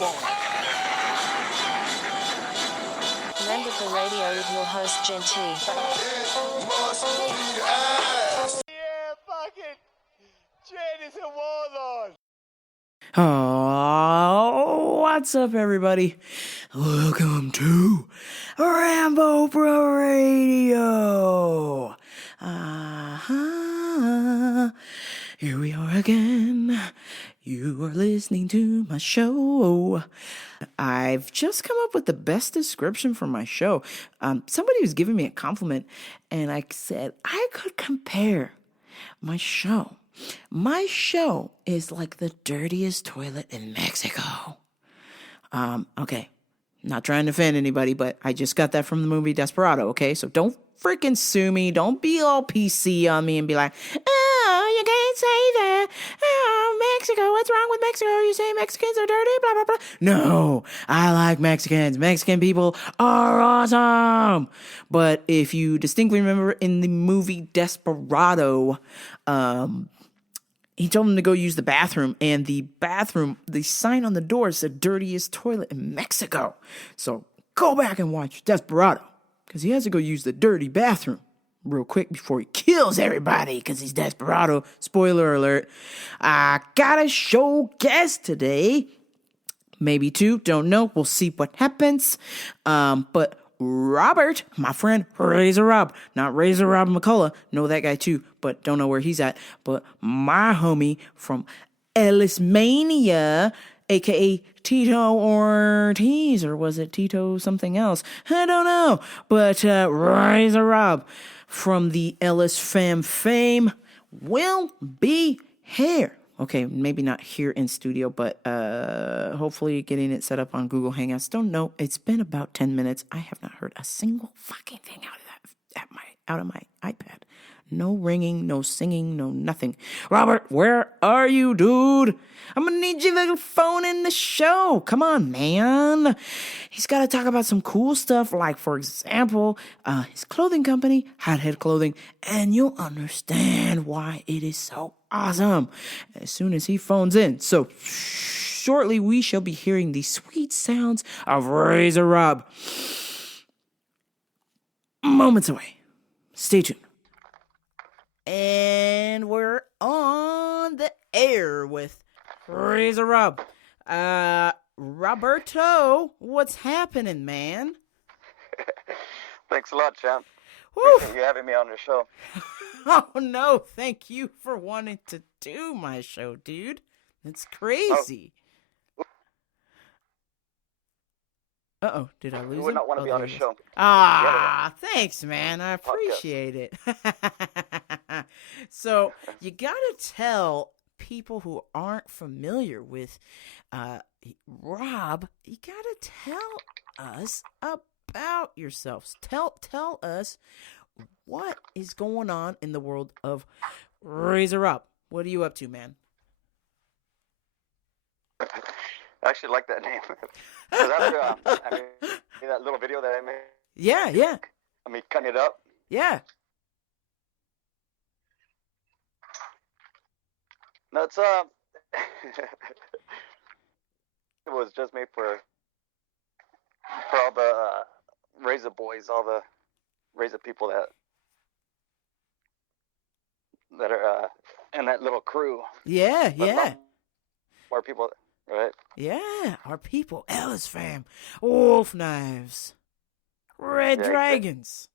Remember the radio with your host, Genty. Yeah, fucking Janice and Warlord. Oh, what's up, everybody? Welcome to Rambo Pro Radio. Here we are again. You are listening to my show. I've just come up with the best description for my show. Somebody was giving me a compliment, and I said I could compare my show. My show is like the dirtiest toilet in Mexico. Okay, not trying to offend anybody, but I just got that from the movie Desperado, okay? So don't freaking sue me. Don't be all PC on me and be like, oh, you can't say that. Oh, Mexico, what's wrong with Mexico? You say Mexicans are dirty, blah, blah, blah. No, I like Mexicans. Mexican people are awesome. But if you distinctly remember in the movie Desperado, he told him to go use the bathroom, and the sign on the door is the dirtiest toilet in Mexico. So go back and watch Desperado, because he has to go use the dirty bathroom real quick before he kills everybody, because he's Desperado. Spoiler alert. I got a show guest today. Maybe two, don't know. We'll see what happens. But Robert, my friend, Razor Rob, not Razor Rob McCullough, know that guy too, but don't know where he's at, but my homie from Ellis Mania, aka Tito Ortiz, or was it Tito something else? I don't know, but Razor Rob from the Ellis fame will be here. Okay, maybe not here in studio, but hopefully getting it set up on Google Hangouts. Don't know. It's been about 10 minutes. I have not heard a single fucking thing out of my iPad. No ringing, no singing, no nothing. Robert, where are you, dude? I'm gonna need you to phone in the show. Come on, man. He's got to talk about some cool stuff, like, for example, his clothing company, Hothead Clothing, and you'll understand why it is so awesome as soon as he phones in. So shortly we shall be hearing the sweet sounds of Razor Rob. Moments away. Stay tuned. And we're on the air with Razor Rob. Roberto, what's happening, man? Thanks a lot, champ. Woo. Appreciate you having me on your show. Oh, no, thank you for wanting to do my show, dude. It's crazy. Uh-oh, did I lose Who would him? not want to be on there your he is. show? Thanks, man. I appreciate it. So, you gotta tell people who aren't familiar with Rob, you gotta tell us about yourselves. Tell us what is going on in the world of Razor Rob. What are you up to, man? I actually like that name. Because after that little video that I made. Yeah. I mean, cutting it up. Yeah. No, it's it was just made for all the Razor boys, all the Razor people that are in that little crew. Yeah. More people, right? Yeah, our people, Ellis fam, Wolf Knives, Red Dragons,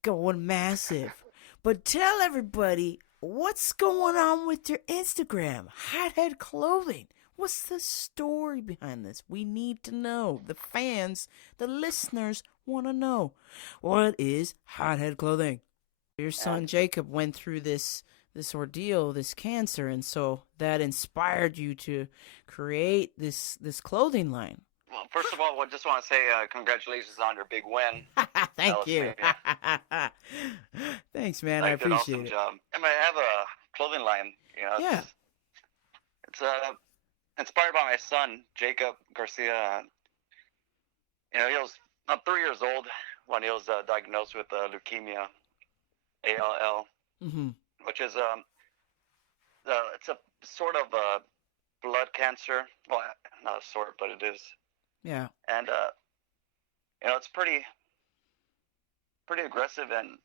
going massive. But tell everybody what's going on with your Instagram, Hothead Clothing. What's the story behind this? We need to know. The fans, the listeners want to know. What is Hothead Clothing? Your son Jacob went through this ordeal, this cancer, and so that inspired you to create this clothing line. Well, first of all, I just want to say congratulations on your big win. Thank you. Thanks, man. I appreciate an awesome it. job. I have a clothing line. It's inspired by my son, Jacob Garcia. He was 3 years old when he was diagnosed with leukemia, ALL, Mm-hmm. which is it's a sort of blood cancer. Well, not a sort, but it is. Yeah. And it's pretty aggressive, and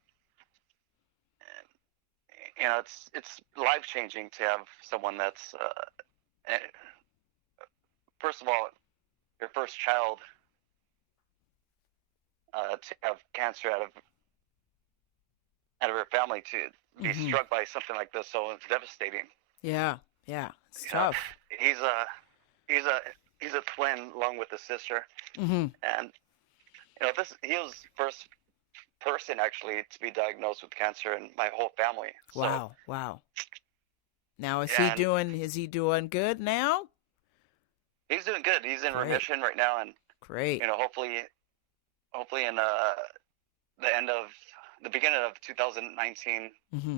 it's life changing to have someone that's first of all, your first child to have cancer out of her family, to be struck by something like this. So it's devastating. Yeah. It's tough. He's a twin along with his sister, and he was first person actually to be diagnosed with cancer in my whole family. Wow. Now is he doing good now? He's doing good. He's in remission right now, and great. Hopefully in the beginning of 2019,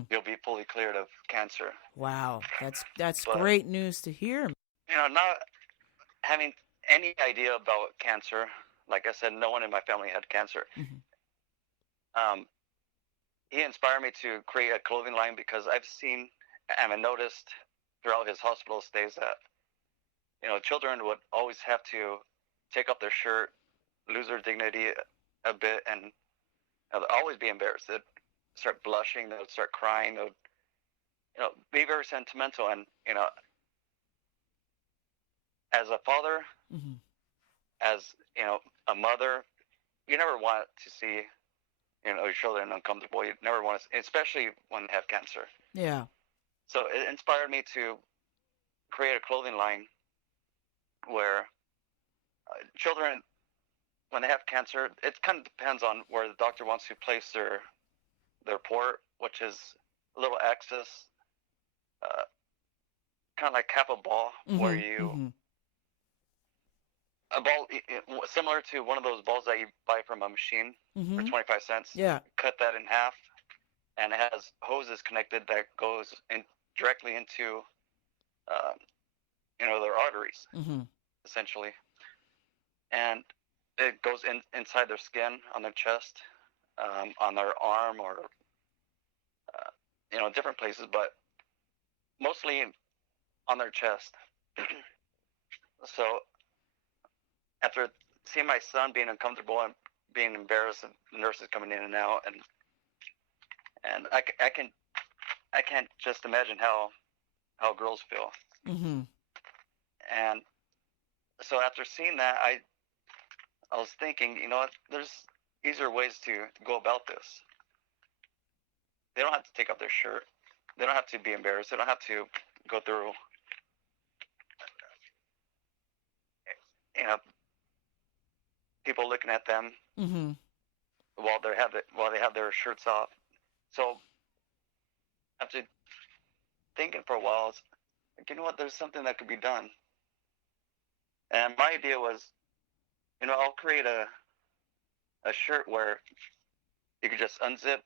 he'll be fully cleared of cancer. Wow, that's great news to hear. Not having any idea about cancer, like I said, no one in my family had cancer. He inspired me to create a clothing line because I've seen and I noticed throughout his hospital stays that children would always have to take off their shirt, lose their dignity a bit, and they'd always be embarrassed. They'd start blushing, they'd start crying, they'd be very sentimental. And as a father, as a mother, you never want to see your children uncomfortable. You never want to, especially when they have cancer. Yeah. So it inspired me to create a clothing line where children, when they have cancer, it kind of depends on where the doctor wants to place their port, which is a little axis, kind of like half a ball, where you a ball similar to one of those balls that you buy from a machine for 25 cents. Yeah. Cut that in half, and it has hoses connected that goes directly into their arteries, essentially, and it goes inside their skin, on their chest, on their arm, or different places, but mostly on their chest. So after seeing my son being uncomfortable and being embarrassed of the nurses coming in and out, and I can't just imagine how girls feel. And so after seeing that, I was thinking, there's easier ways to go about this. They don't have to take off their shirt. They don't have to be embarrassed. They don't have to go through, people looking at them while they have their shirts off. So after thinking for a while, it's like, you know what? There's something that could be done. And my idea was, I'll create a shirt where you could just unzip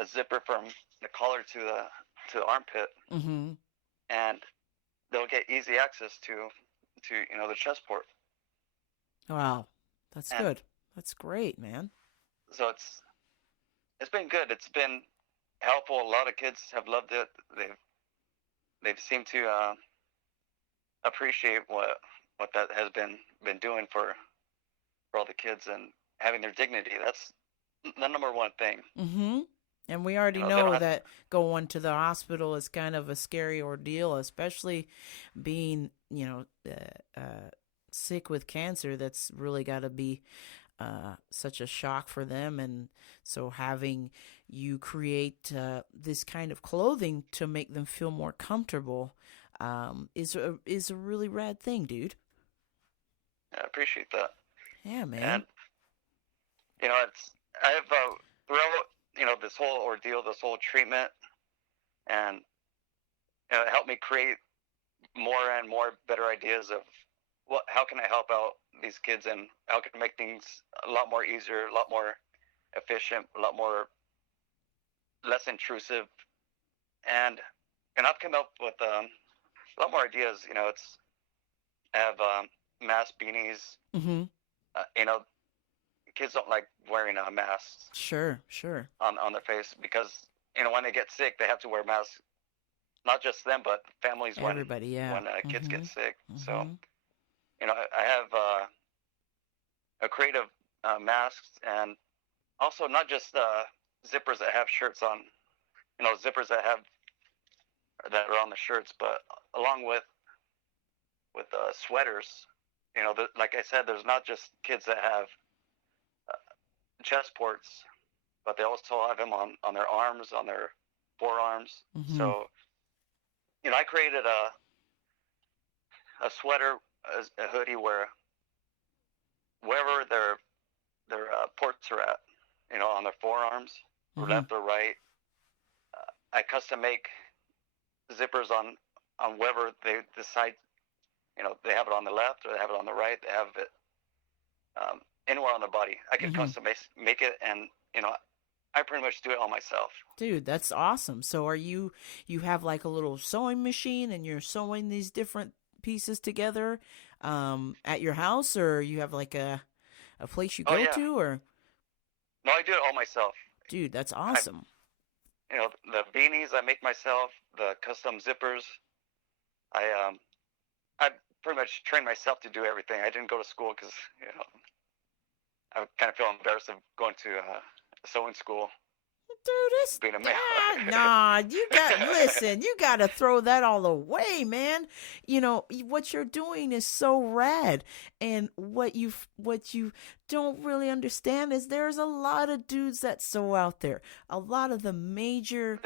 a zipper from the collar to the armpit, and they'll get easy access to the chest port. Wow, that's good. That's great, man. So it's been good. It's been helpful. A lot of kids have loved it. They've seemed to appreciate what that has been doing for all the kids and having their dignity. That's the number one thing. And we already know that going to the hospital is kind of a scary ordeal, especially being, sick with cancer. That's really got to be such a shock for them. And so having you create this kind of clothing to make them feel more comfortable is a really rad thing, dude. I appreciate that. Yeah, man. And I've throughout this whole ordeal, this whole treatment, and it helped me create more and more better ideas of how can I help out these kids, and how can I make things a lot more easier, a lot more efficient, a lot more less intrusive, and I've come up with a lot more ideas. I have mask beanies. Kids don't like wearing masks. Sure. On their face because when they get sick, they have to wear masks not just them, but families Everybody, yeah. when kids get sick. So, Mhm. I have a creative masks, and also not just zippers that have shirts on, zippers that are on the shirts, but along with sweaters. Like I said, there's not just kids that have chest ports, but they also have them on their arms, on their forearms. Mhm. So, I created a sweater, a hoodie wherever their ports are at, on their forearms, or left or right. I custom make zippers on wherever they decide. They have it on the left or they have it on the right. They have it anywhere on their body. I can custom make it, and I pretty much do it all myself. Dude, that's awesome. So you have like a little sewing machine and you're sewing these different pieces together at your house, or you have like a place you go to, or? No, I do it all myself. Dude, that's awesome. The beanies I make myself, the custom zippers. I pretty much trained myself to do everything. I didn't go to school because I kind of feel embarrassed of going to sewing school. Dude, it's being a male. Nah, you got to throw that all away, man. What you're doing is so rad, and what you don't really understand is there's a lot of dudes that sew out there. A lot of the major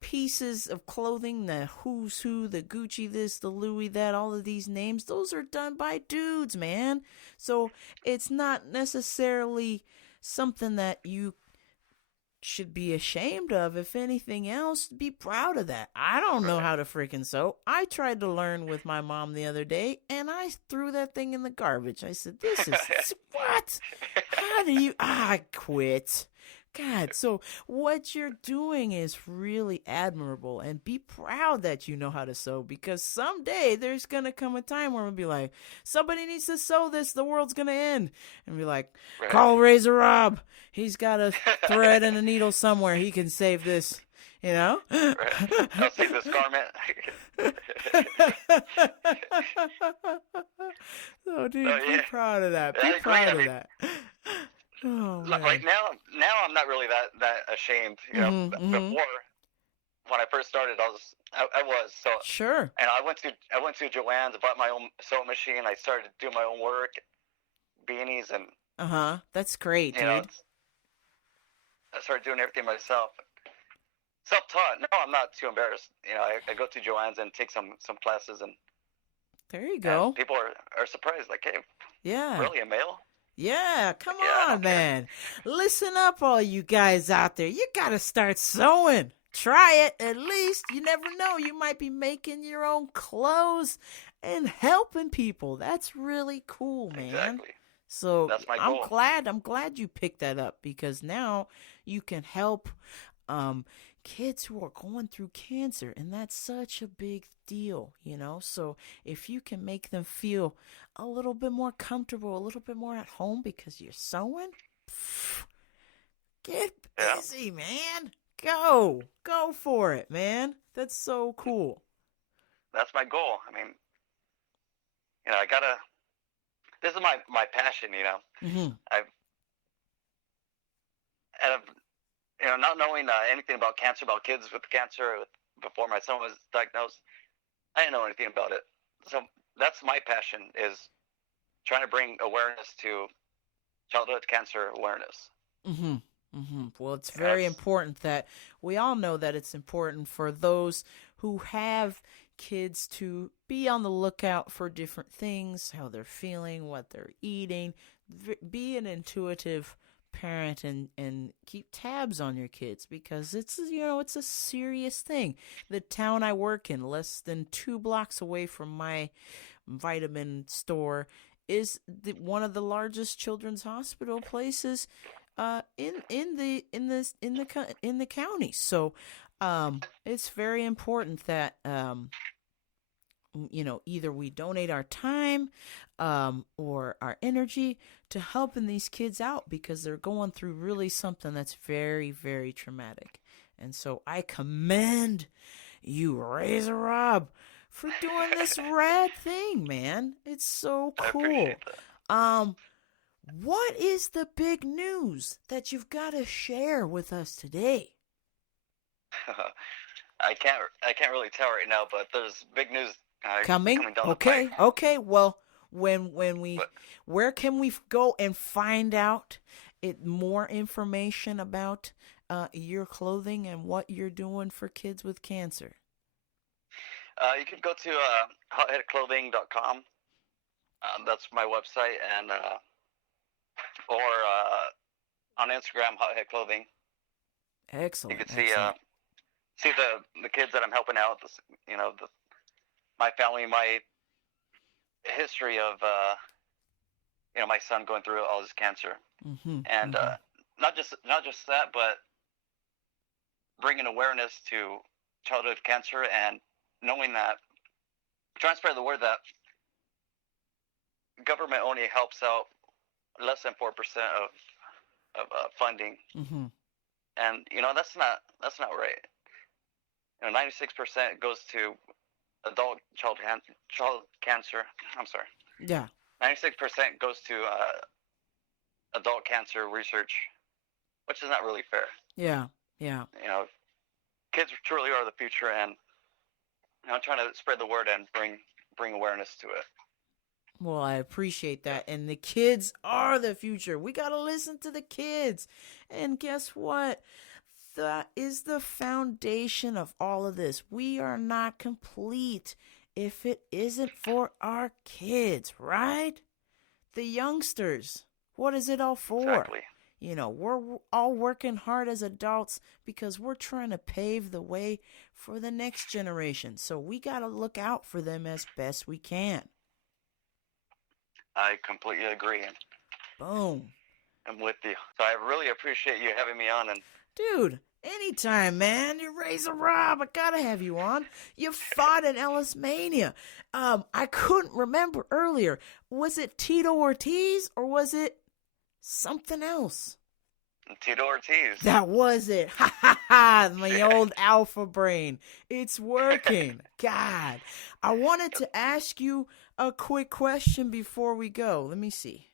pieces of clothing, the Who's Who, the Gucci this, the Louis that, all of these names, those are done by dudes, man. So it's not necessarily something that you should be ashamed of. If anything else, be proud of that. I don't know how to freaking sew. I tried to learn with my mom the other day, and I threw that thing in the garbage. I said, this is what? How do you? I quit. God, so what you're doing is really admirable, and be proud that you know how to sew, because someday there's going to come a time where we'll be like, somebody needs to sew this, the world's going to end. And be like, call Razor Rob. He's got a thread and a needle somewhere. He can save this, I'll save this garment. So, dude, be proud of that. Be proud of that. Oh, man. Like now I'm not really that ashamed. Before, when I first started, I was so sure. And I went to Joann's, bought my own sewing machine. I started doing my own work, beanies, and that's great, dude. I started doing everything myself. Self-taught. No, I'm not too embarrassed. I go to Joann's and take some classes, and there you go. People are surprised, like, hey, really, a male? Yeah, come on, man. Listen up, all you guys out there. You got to start sewing. Try it, at least. You never know. You might be making your own clothes and helping people. That's really cool, man. Exactly. So that's my goal. I'm glad you picked that up, because now you can help kids who are going through cancer, and that's such a big deal, So if you can make them feel a little bit more comfortable, a little bit more at home because you're sewing, get busy, man. Go for it, man. That's so cool. That's my goal. I mean, this is my passion, not knowing anything about cancer, about kids with cancer, before my son was diagnosed, I didn't know anything about it. So that's my passion, is trying to bring awareness to childhood cancer awareness. Well, it's very important that we all know that it's important for those who have kids to be on the lookout for different things, how they're feeling, what they're eating. Be an intuitive parent and keep tabs on your kids, because it's a serious thing. The town I work in, less than 2 blocks away from my vitamin store, is one of the largest children's hospital places in the county. So it's very important that either we donate our time or our energy to helping these kids out, because they're going through really something that's very, very traumatic. And so I commend you, Razor Rob, for doing this rad thing, man. It's so I cool. appreciate that. What is the big news that you've got to share with us today? I can't really tell right now, but there's big news Coming down the okay, pipe. okay. Well, when we, But- where can we go and find out more information about your clothing and what you're doing for kids with cancer? You can go to hotheadclothing.com. That's my website, and or on Instagram, Hothead Clothing. Excellent. You can see excellent. see the kids that I'm helping out. My family, my history of my son going through all this cancer, and not just that, but bringing awareness to childhood cancer and knowing that, trying to spread the word that government only helps out less than 4% of funding, and that's not right. 96% goes to adult child cancer. I'm sorry. Yeah. 96% goes to adult cancer research, which is not really fair. Yeah. Yeah. Kids truly are the future, and I'm trying to spread the word and bring awareness to it. Well, I appreciate that. And the kids are the future. We got to listen to the kids. And guess what? That is the foundation of all of this. We are not complete if it isn't for our kids, right? The youngsters. What is it all for? Exactly. We're all working hard as adults because we're trying to pave the way for the next generation. So we got to look out for them as best we can. I completely agree. Boom. I'm with you. So I really appreciate you having me on. And dude, anytime, man. You're Razor Rob. I gotta have you on. You fought in Ellis Mania. I couldn't remember earlier. Was it Tito Ortiz or was it something else? Tito Ortiz. That was it. Ha ha ha. My old alpha brain. It's working. God. I wanted to ask you a quick question before we go. Let me see.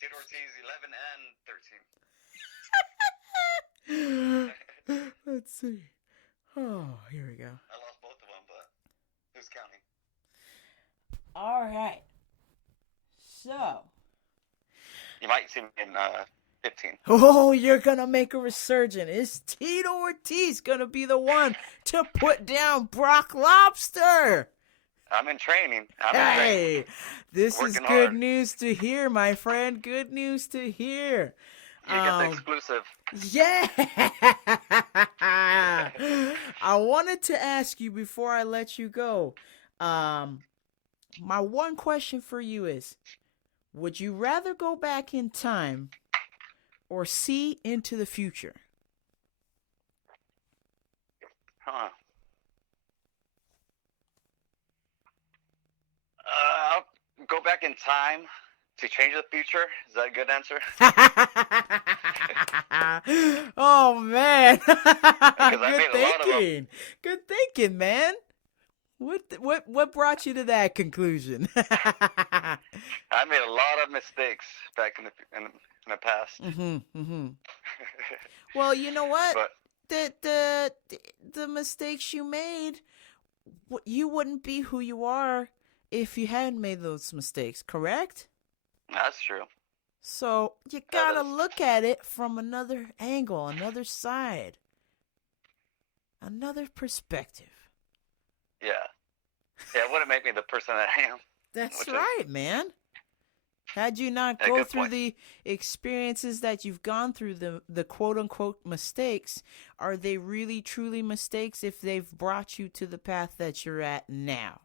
Tito Ortiz, 11 and 13. Let's see. Oh, here we go. I lost both of them, but who's counting? All right. So. You might see me in 15. Oh, you're going to make a resurgence. Is Tito Ortiz going to be the one to put down Brock Lobster? I'm in training. Hey, this is Working good hard. news to hear, my friend. Good news to hear. You get the exclusive. Yeah. I wanted to ask you before I let you go. My one question for you is, would you rather go back in time or see into the future? Huh. I'll go back in time to change the future. Is that a good answer? Oh, man. I Good made a lot of them. thinking. Good thinking, man. What brought you to that conclusion? I made a lot of mistakes back in the past. Well, you know what? But The mistakes you made, you wouldn't be who you are if you hadn't made those mistakes, correct? that's true. So you gotta look at it from another angle, another side, another perspective. Yeah. Yeah, it wouldn't make me the person that I am. That's right, man. Had you not Yeah, go good through point. the experiences that you've gone through, the quote-unquote mistakes, are they really, truly mistakes if they've brought you to the path that you're at now?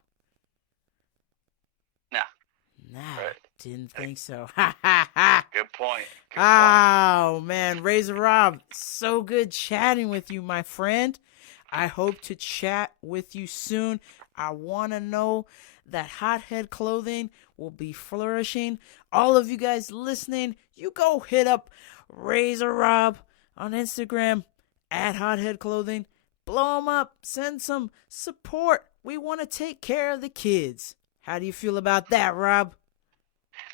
Nah, Right. didn't think so. Ha, ha, ha. Good point. Good Oh, man. Razor Rob, so good chatting with you, my friend. I hope to chat with you soon. I want to know that Hothead Clothing will be flourishing. All of you guys listening, you go hit up Razor Rob on Instagram. at Hothead Clothing. Blow them up. Send some support. We want to take care of the kids. How do you feel about that, Rob?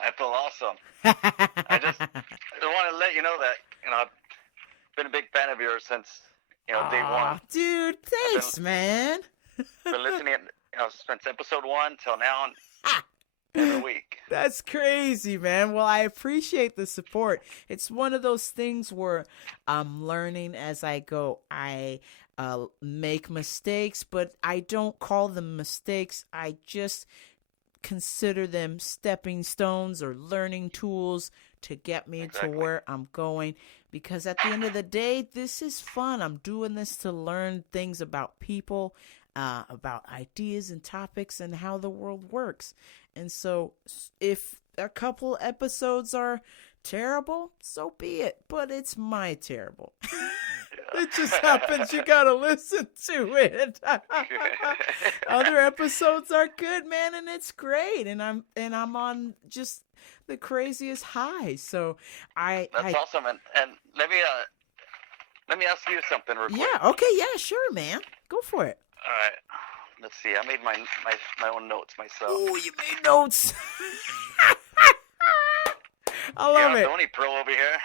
I feel awesome. I just want to let you know that, I've been a big fan of yours since, day one. Dude, thanks, man. Been listening, since episode 1 till now, every week. That's crazy, man. Well, I appreciate the support. It's one of those things where I'm learning as I go. I make mistakes, but I don't call them mistakes. I just consider them stepping stones or learning tools to get me to where I'm going. Because at the end of the day, this is fun. I'm doing this to learn things about people, about ideas and topics and how the world works. And so if a couple episodes are terrible, so be it. But it's my terrible. It just happens you gotta listen to it. Other episodes are good, man, and it's great. And I'm on just the craziest high. So That's awesome. And let me ask you something real quick. Yeah, okay, yeah, sure, man. Go for it. All right. Let's see. I made my own notes myself. Oh, you made notes. I love it. Tony Pro over here.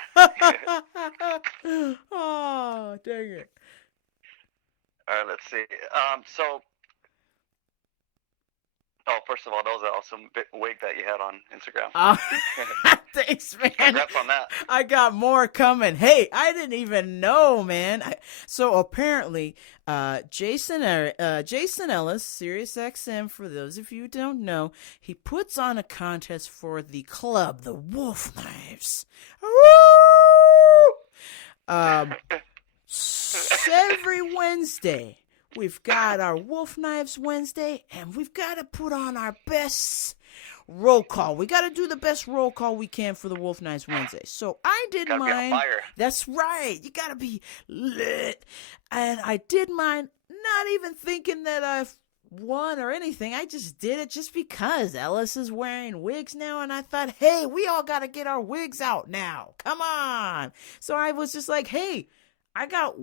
Oh, dang it. All right, let's see. First of all, that was an awesome wig that you had on Instagram. Thanks, man. Congrats on that. I got more coming. Hey, I didn't even know, man. So apparently, Jason Ellis, Sirius XM, for those of you who don't know, he puts on a contest for the club, the Wolf Knives. Every Wednesday, we've got our Wolf Knives Wednesday, and we've got to put on our best roll call. We got to do the best roll call we can for the Wolf Knives Wednesday. So I did mine. Be on fire. That's right. You got to be lit. And I did mine, not even thinking that I've won or anything. I just did it just because Ellis is wearing wigs now, and I thought, hey, we all got to get our wigs out now. Come on. So I was just like, hey, I got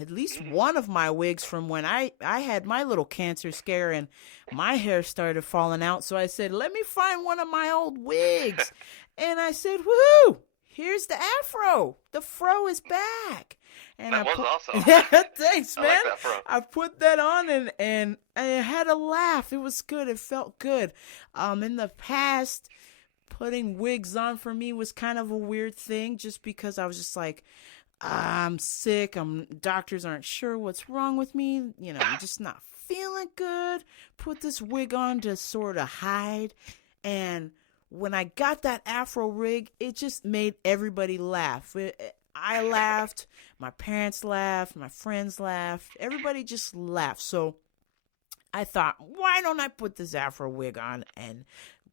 at least one of my wigs from when I had my little cancer scare and my hair started falling out. So I said, let me find one of my old wigs. And I said, woohoo, here's the afro. The fro is back. And that was awesome. Yeah, thanks, man. I like that fro. I put that on and I had a laugh. It was good. It felt good. In the past, putting wigs on for me was kind of a weird thing just because I was just like, I'm sick. Doctors aren't sure what's wrong with me. I'm just not feeling good. Put this wig on to sort of hide. And when I got that afro rig, it just made everybody laugh. I laughed. My parents laughed. My friends laughed. Everybody just laughed. So I thought, why don't I put this afro wig on and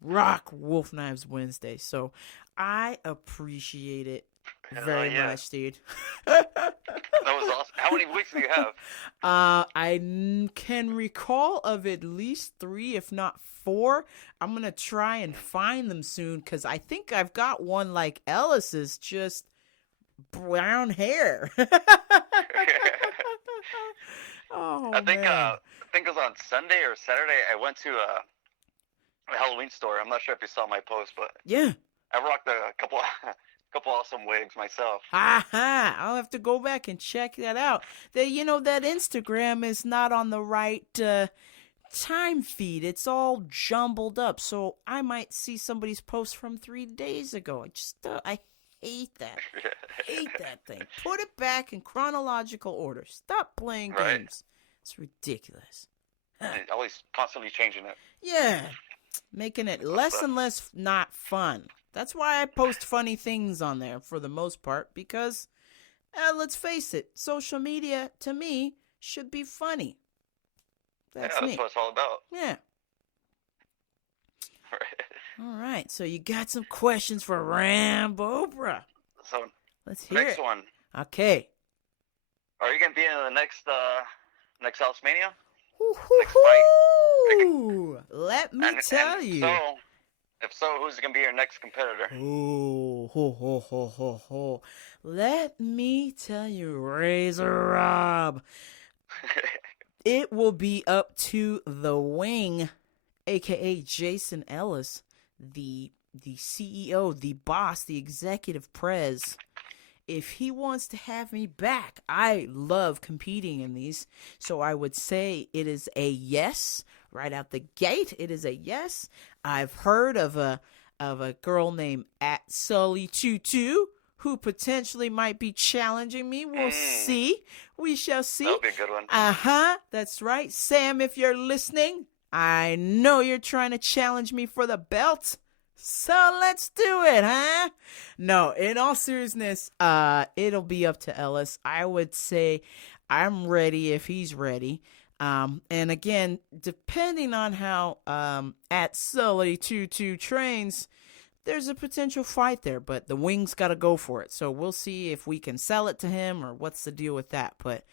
rock Wolf Knives Wednesday? So I appreciate it. Very much, dude. That was awesome. How many wigs do you have? I can recall of at least 3, if not 4. I'm gonna try and find them soon because I think I've got one like Ellis's, just brown hair. Oh, I think man. it was on Sunday or Saturday. I went to a Halloween store. I'm not sure if you saw my post, but Yeah. I rocked a couple awesome wigs myself. Aha! I'll have to go back and check that out. That Instagram is not on the right time feed. It's all jumbled up, so I might see somebody's post from 3 days ago. I hate that. Hate that thing. Put it back in chronological order. Stop playing games. It's ridiculous. Always constantly changing it. Yeah, making it less and less not fun. That's why I post funny things on there for the most part, because let's face it, social media to me should be funny. That's me. That's what it's all about. Yeah. All right, so you got some questions for Rambobra. So Let's hear next it. one. Okay. Are you gonna be in the next House Mania? Hoo, hoo, hoo. Let me tell you. So If so, who's going to be your next competitor? Ooh, ho, ho, ho, ho, ho. Let me tell you, Razor Rob, it will be up to the Wing, aka Jason Ellis, the CEO, the boss, the executive prez. If he wants to have me back, I love competing in these, so I would say it is a yes right out the gate. It is a yes. I've heard of a girl named @Sully22 who potentially might be challenging me. We'll see. We shall see. That'll be a good one. That's right. Sam, if you're listening, I know you're trying to challenge me for the belt. So let's do it, huh? No, in all seriousness, it'll be up to Ellis. I would say I'm ready if he's ready. And again, depending on how @Sully22 trains, there's a potential fight there, but the Wing's got to go for it. So we'll see if we can sell it to him or what's the deal with that. But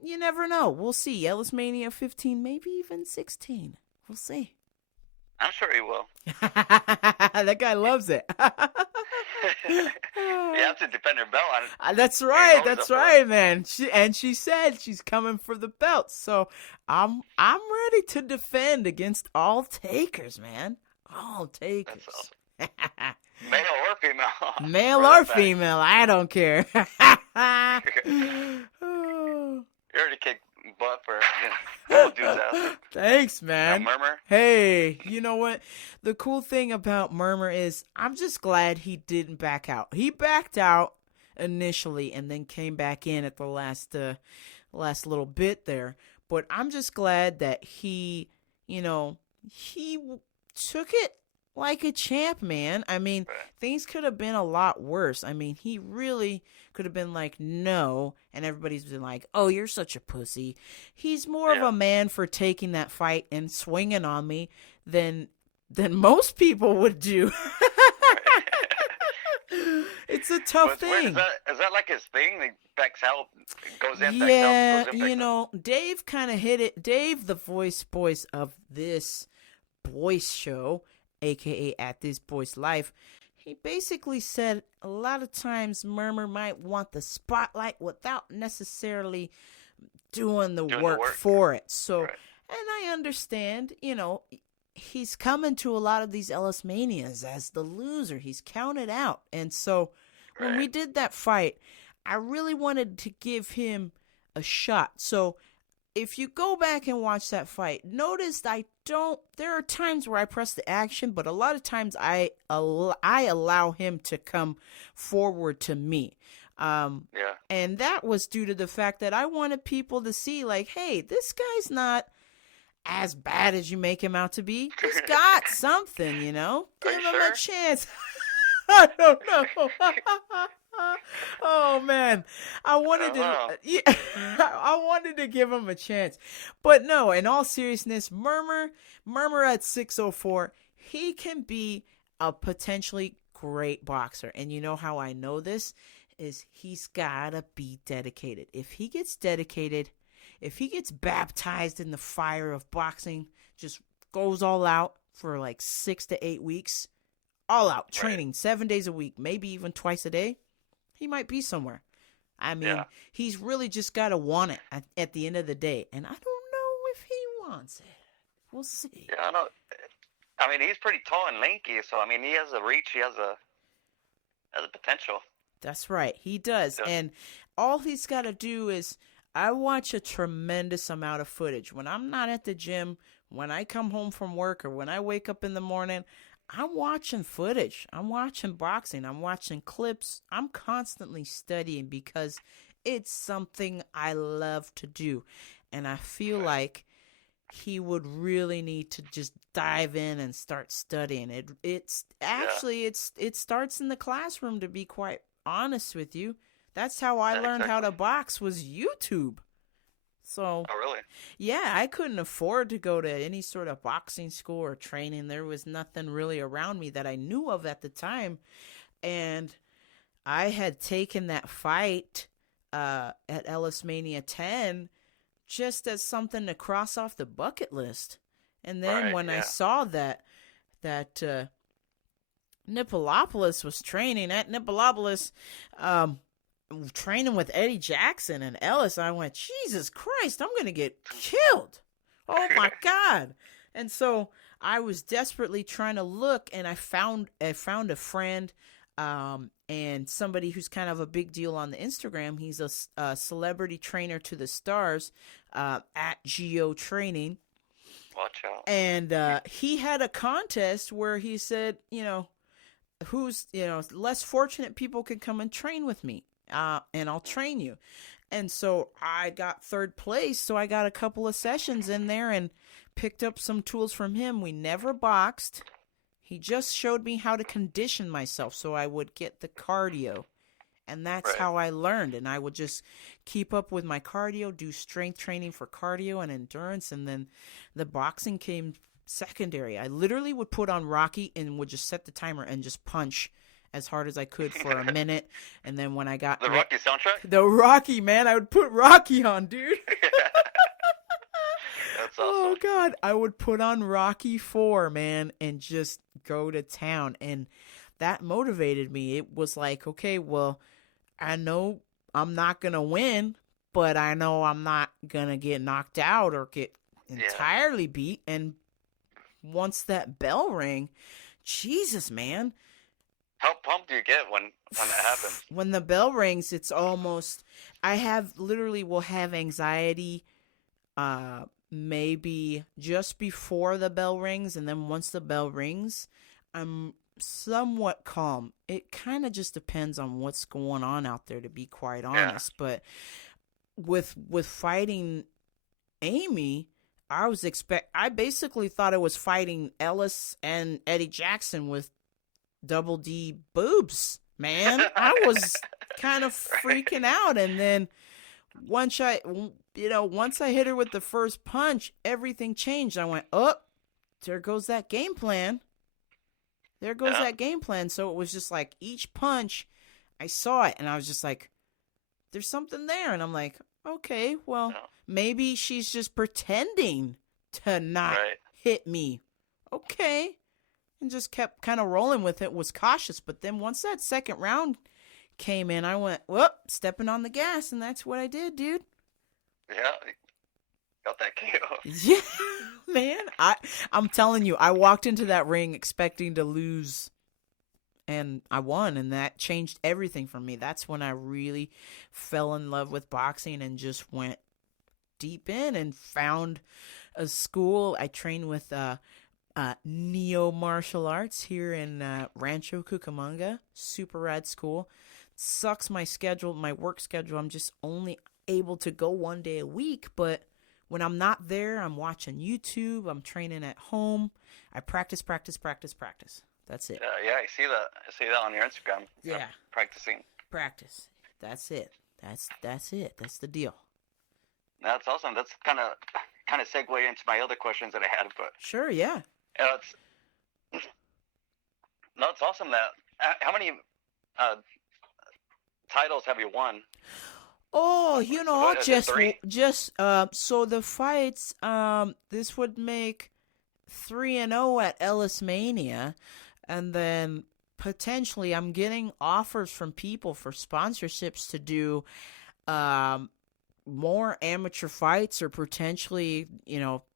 you never know. We'll see. Ellis Mania 15, maybe even 16. We'll see. I'm sure he will. That guy loves it. You have to defend her belt. That's right. That's right, man. She said she's coming for the belt. So I'm ready to defend against all takers, man. All takers. Male or female. Male or female, I don't care. You already kicked butt for old dude's ass. Thanks, man. Murmur. Hey, you know what? The cool thing about Murmur is I'm just glad he didn't back out. He backed out initially and then came back in at the last little bit there. But I'm just glad that he took it like a champ, man. I mean, things could have been a lot worse. I mean, he really could have been like, no, and everybody's been like, oh, you're such a pussy. He's more of a man for taking that fight and swinging on me than most people would do. It's a tough thing. Is that like his thing? He backs out, goes in, yeah, backs out, goes in, Dave kind of hit it. Dave, the voice of this boys show, aka At This Boy's Life, he basically said a lot of times Murmur might want the spotlight without necessarily doing the work for it. So, and I understand, he's coming to a lot of these Ellis Manias as the loser. He's counted out. And so when we did that fight, I really wanted to give him a shot. So if you go back and watch that fight, notice there are times where I press the action, but a lot of times I allow him to come forward to me. And that was due to the fact that I wanted people to see, like, hey, this guy's not as bad as you make him out to be. He's got something, Give him a chance. I don't know. Oh man, I wanted to give him a chance, but no. In all seriousness, Murmur at 604, he can be a potentially great boxer, and you know how I know this is he's gotta be dedicated. If he gets dedicated, if he gets baptized in the fire of boxing, just goes all out for like 6 to 8 weeks, all out training 7 days a week, maybe even twice a day. He might be somewhere. I mean, he's really just got to want it at the end of the day. And I don't know if he wants it. We'll see. Yeah, I know. I mean, he's pretty tall and lanky, so, I mean, he has a reach. He has a potential. That's right. He does. Yeah. And all he's got to do is, I watch a tremendous amount of footage. When I'm not at the gym, when I come home from work, or when I wake up in the morning, I'm watching footage. I'm watching boxing. I'm watching clips. I'm constantly studying because it's something I love to do. And I feel like he would really need to just dive in and start studying. It starts in the classroom, to be quite honest with you. That's how I learned how to box, was YouTube. So, oh, really? Yeah, I couldn't afford to go to any sort of boxing school or training. There was nothing really around me that I knew of at the time. And I had taken that fight at Ellis Mania 10 just as something to cross off the bucket list. And then when I saw that Nippolopolis was training at Nippolopolis, training with Eddie Jackson and Ellis. I went, Jesus Christ, I'm going to get killed. Oh my God. And so I was desperately trying to look, and I found a friend, and somebody who's kind of a big deal on the Instagram. He's a celebrity trainer to the stars, at Geo Training. Watch out. And he had a contest where he said, who's, less fortunate people could come and train with me, and I'll train you. And so I got third place, so I got a couple of sessions in there and picked up some tools from him. We never boxed. He just showed me how to condition myself so I would get the cardio. And that's how I learned. And I would just keep up with my cardio, do strength training for cardio and endurance. And then the boxing came secondary. I literally would put on Rocky and would just set the timer and just punch as hard as I could for a minute. And then when I got the Rocky soundtrack? The Rocky, man. I would put Rocky on, dude. That's awesome. Oh, God. I would put on Rocky 4, man, and just go to town. And that motivated me. It was like, okay, well, I know I'm not going to win, but I know I'm not going to get knocked out or get entirely beat. And once that bell rang, Jesus, man. How pumped do you get when that happens? When the bell rings, it's almost, will have anxiety, maybe just before the bell rings. And then once the bell rings, I'm somewhat calm. It kind of just depends on what's going on out there, to be quite honest. But with fighting Amy, I basically thought I was fighting Ellis and Eddie Jackson with double D boobs, man. I was kind of freaking out. And then once I hit her with the first punch, everything changed. I went, oh, there goes that game plan. There goes that game plan. So it was just like each punch, I saw it, and I was just like, there's something there. And I'm like, okay, well, maybe she's just pretending to not hit me. Okay. And just kept kind of rolling with it, was cautious. But then once that second round came in, I went, whoop, stepping on the gas, and that's what I did, dude. Yeah. Got that KO. Yeah, man. I'm telling you, I walked into that ring expecting to lose, and I won, and that changed everything for me. That's when I really fell in love with boxing and just went deep in and found a school. I trained with Neo Martial Arts here in Rancho Cucamonga. Super rad school. Sucks my schedule, my work schedule. I'm just only able to go one day a week, but when I'm not there, I'm watching YouTube. I'm training at home. I practice. That's it. Yeah, I see that. I see that on your Instagram. Yeah. Practicing. Practice. That's it. That's it. That's the deal. That's awesome. That's kind of segue into my other questions that I had, but sure, yeah. It's awesome that. How many titles have you won? Oh, so the fights, this would make 3-0 at Ellis Mania, and then potentially I'm getting offers from people for sponsorships to do more amateur fights, or potentially,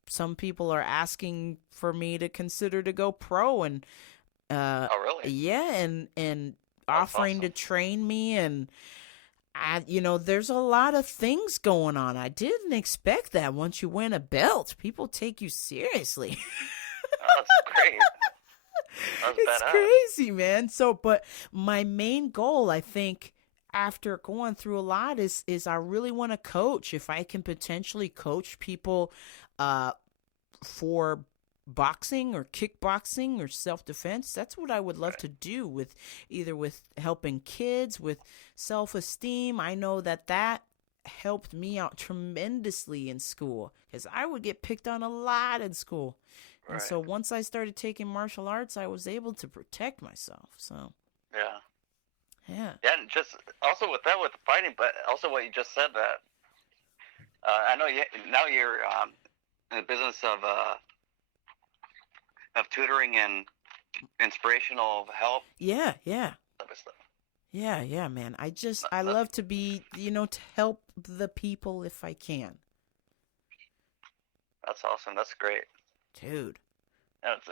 some people are asking for me to consider to go pro, and oh, really? Yeah, and offering to train me, and there's a lot of things going on. I didn't expect that. Once you win a belt, people take you seriously. That's great. It's badass. crazy, man. So, but my main goal, I think, after going through a lot is I really want to coach. If I can potentially coach people for boxing or kickboxing or self-defense, that's what I would love to do, with helping kids with self-esteem. I know that helped me out tremendously in school, because I would get picked on a lot in school. And so once I started taking martial arts, I was able to protect myself. So yeah, and just also with the fighting, but also what you just said, that I know now you're in the business of tutoring and inspirational help Yeah. type of stuff. Yeah, man. I love to be, to help the people if I can. That's awesome. That's great. Dude. That's,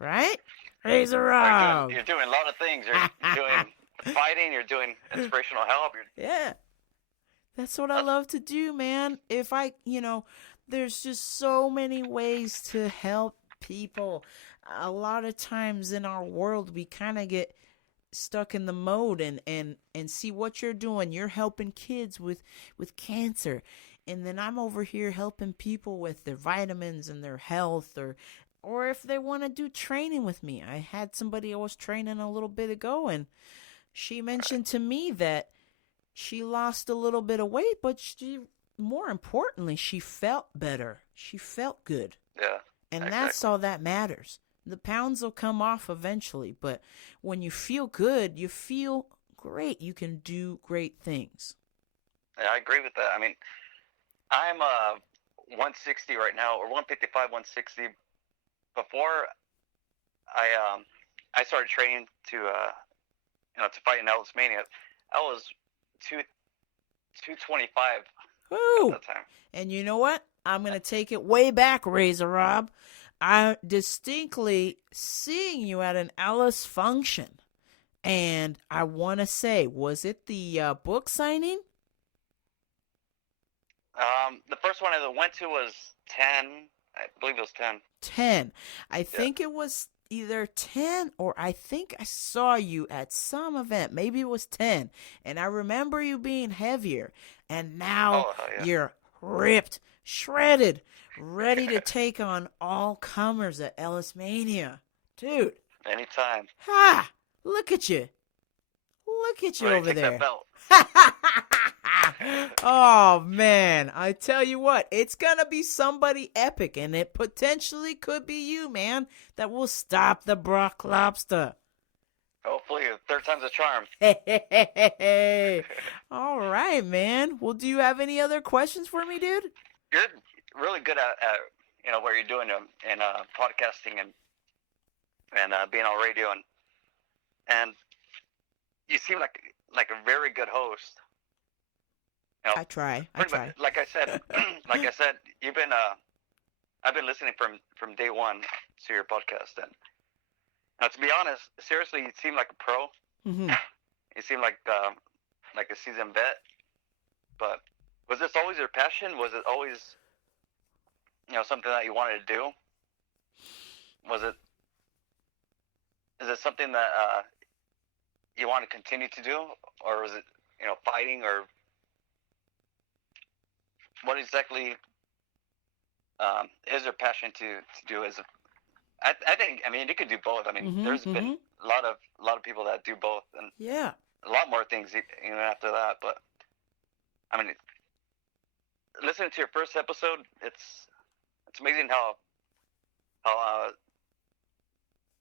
Right? Razor Rob. you're doing a lot of things. You're doing fighting. You're doing inspirational help. Yeah. That's what I love to do, man. If there's just so many ways to help people. A lot of times in our world, we kind of get stuck in the mode and see what you're doing. You're helping kids with cancer. And then I'm over here helping people with their vitamins and their health, or if they want to do training with me. I had somebody I was training a little bit ago, and she mentioned to me that she lost a little bit of weight, but more importantly, she felt better. She felt good. Yeah. And exactly. That's all that matters. The pounds will come off eventually, but when you feel good, you feel great. You can do great things. Yeah, I agree with that. I mean, I'm 160 right now, or 155, 160. Before I started training to fight in Ellis Mania, I was 225 Woo! at that time. And you know what? I'm going to take it way back, Razor Rob. I distinctly seeing you at an Ellis function. And I want to say, was it the book signing? The first one I went to was 10. I believe it was 10. 10. I think it was either 10 or I think I saw you at some event. Maybe it was 10. And I remember you being heavier. And now you're ripped, shredded, ready to take on all comers at Ellis Mania. Dude. Anytime. Ha! Look at you. Look at you over there. That belt. Oh, man. I tell you what, it's going to be somebody epic, and it potentially could be you, man, that will stop the Brock Lobster. Hopefully, third time's a charm. Hey. All right, man. Well, do you have any other questions for me, dude? You're really good at what you're doing in podcasting and being on radio, and you seem like a very good host. I try. Like I said, you've been I've been listening from day one to your podcast, and now, to be honest, seriously, you seem like a pro. Mm-hmm. You seem like a seasoned vet. But was this always your passion? Was it always something that you wanted to do? Is it something that you want to continue to do, or was it fighting, or what exactly is your passion to do? I think you could do both. I mean, there's been a lot of people that do both, and a lot more things even after that. But I mean, listening to your first episode, it's amazing how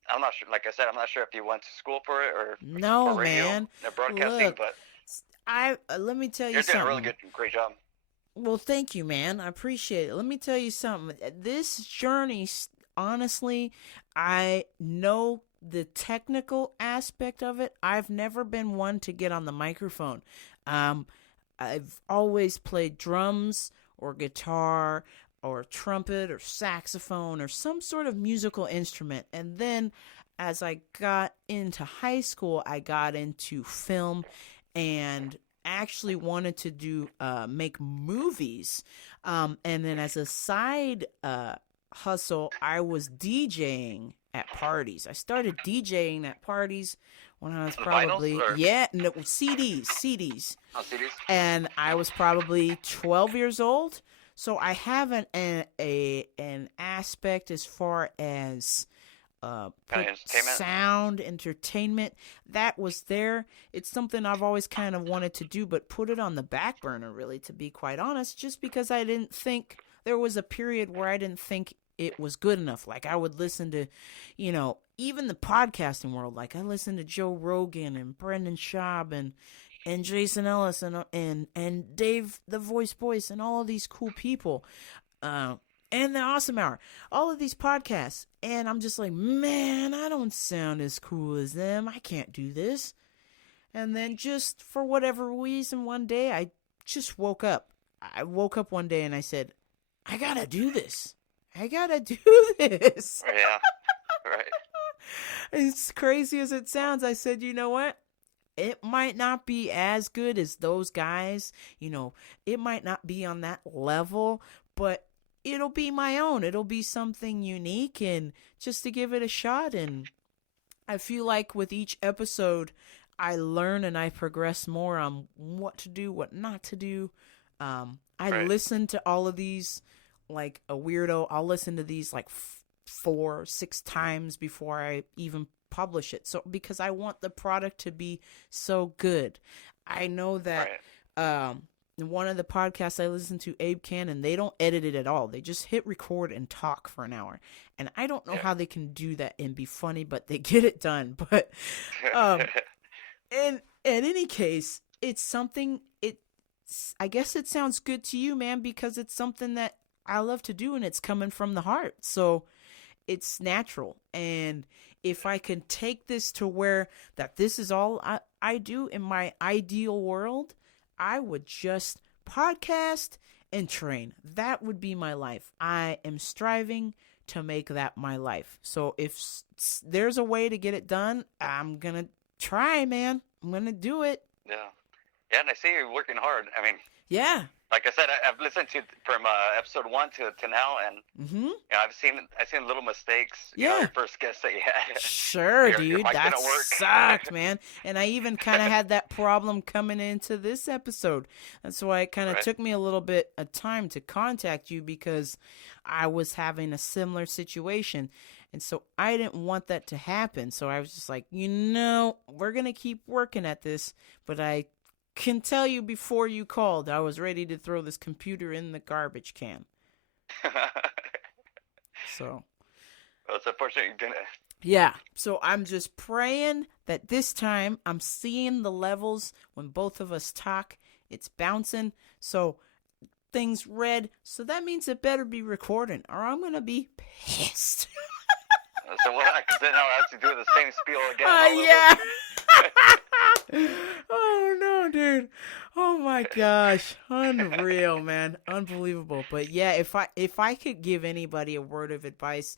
I'm not sure. Like I said, I'm not sure if you went to school for it or no, for radio, man. Broadcasting. Look, but let me tell you you're something. doing a really great job. Well, thank you, man. I appreciate it. Let me tell you something. This journey, honestly, I know the technical aspect of it. I've never been one to get on the microphone. I've always played drums or guitar or trumpet or saxophone or some sort of musical instrument. And then as I got into high school, I got into film and actually wanted to do make movies. And then as a side hustle, I was DJing at parties. I started DJing at parties when I was probably CDs. Oh, CDs. And I was probably 12 years old. So I have an aspect as far as sound entertainment that was there. It's something I've always kind of wanted to do, but put it on the back burner, really, to be quite honest, just because I didn't think there was a period where I didn't think it was good enough. Like I would listen to, even the podcasting world. Like I listened to Joe Rogan and Brendan Schaub and Jason Ellis and Dave the Voice and all of these cool people. and the Awesome Hour, all of these podcasts. And I'm just like, man, I don't sound as cool as them. I can't do this. And then just for whatever reason, one day I just woke up. I woke up one day and I said, I gotta do this. I gotta do this. Yeah, right. As crazy as it sounds, I said, you know what? It might not be as good as those guys. You know, it might not be on that level, but it'll be my own. It'll be something unique, and just to give it a shot. And I feel like with each episode, I learn and I progress more on what to do, what not to do. I listen to all of these like a weirdo. I'll listen to these like 4 or 6 times before I even publish it. So because I want the product to be so good. I know that one of the podcasts I listen to, Abe Cannon, they don't edit it at all. They just hit record and talk for an hour. And I don't know how they can do that and be funny, but they get it done. But in any case, it's something, I guess it sounds good to you, man, because it's something that I love to do and it's coming from the heart. So it's natural. And if I can take this to where that this is all I do in my ideal world, I would just podcast and train. That would be my life. I am striving to make that my life. So if there's a way to get it done, I'm going to try, man. I'm going to do it. Yeah. Yeah, and I see you're working hard. I mean, yeah. Like I said, I've listened to from episode 1 to now, and you know, I've seen little mistakes. You know, your first guest that you had. Sure, your dude, mic that didn't work. sucked, man. And I even kind of had that problem coming into this episode. That's why it kind of took me a little bit of time to contact you, because I was having a similar situation. And so I didn't want that to happen. So I was just like, you know, we're going to keep working at this. But I can tell you before you called, I was ready to throw this computer in the garbage can. So. Well, it's unfortunate you didn't. Yeah. So I'm just praying that this time I'm seeing the levels when both of us talk. It's bouncing. So things red. So that means it better be recording or I'm going to be pissed. So what? Because then I'll have to do the same spiel again. Yeah. Oh no, dude. Oh my gosh. Unreal, man. Unbelievable. But yeah, if I could give anybody a word of advice,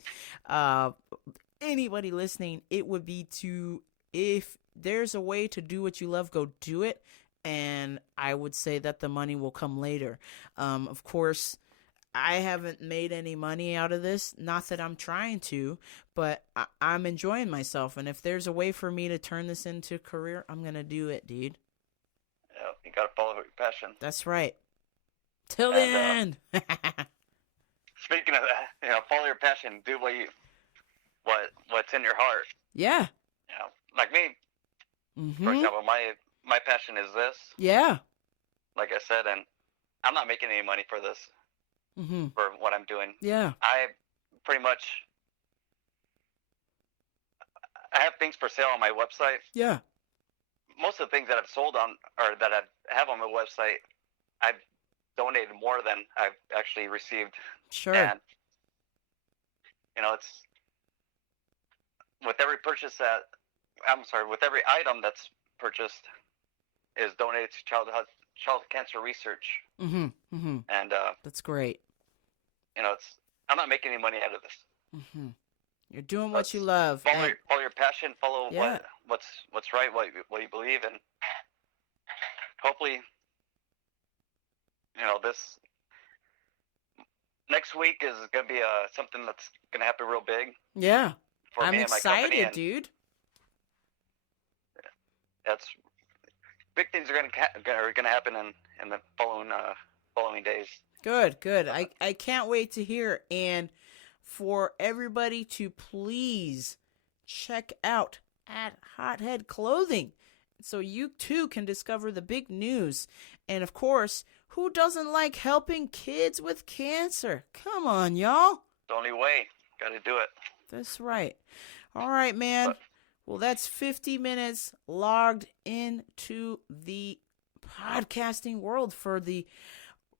anybody listening, it would be to, if there's a way to do what you love, go do it. And I would say that the money will come later. Of course, I haven't made any money out of this. Not that I'm trying to, but I'm enjoying myself. And if there's a way for me to turn this into a career, I'm going to do it, dude. Yeah, you got to follow your passion. That's right. Till the end. Speaking of that, you know, follow your passion. Do what's in your heart. Yeah. You know, like me, for example, my passion is this. Yeah. Like I said, and I'm not making any money for this. For what I'm doing. Yeah. I pretty much, I have things for sale on my website. Yeah. Most of the things that I've sold on, or that I have on my website, I've donated more than I've actually received. Sure. And, you know, it's, with every with every item that's purchased is donated to child cancer research. And that's great. You know, I'm not making any money out of this. You're doing what you love. Follow your passion. Follow what's right, what you believe, and hopefully, you know, this next week is gonna be something that's gonna happen real big. Yeah, for me and my company. I'm excited, dude. That's big things are gonna happen in the following days. Good. I can't wait to hear. And for everybody to please check out at Hothead Clothing, so you too can discover the big news. And of course, who doesn't like helping kids with cancer? Come on, y'all. The only way. Got to do it. That's right. All right, man. Well, that's 50 minutes logged into the podcasting world for the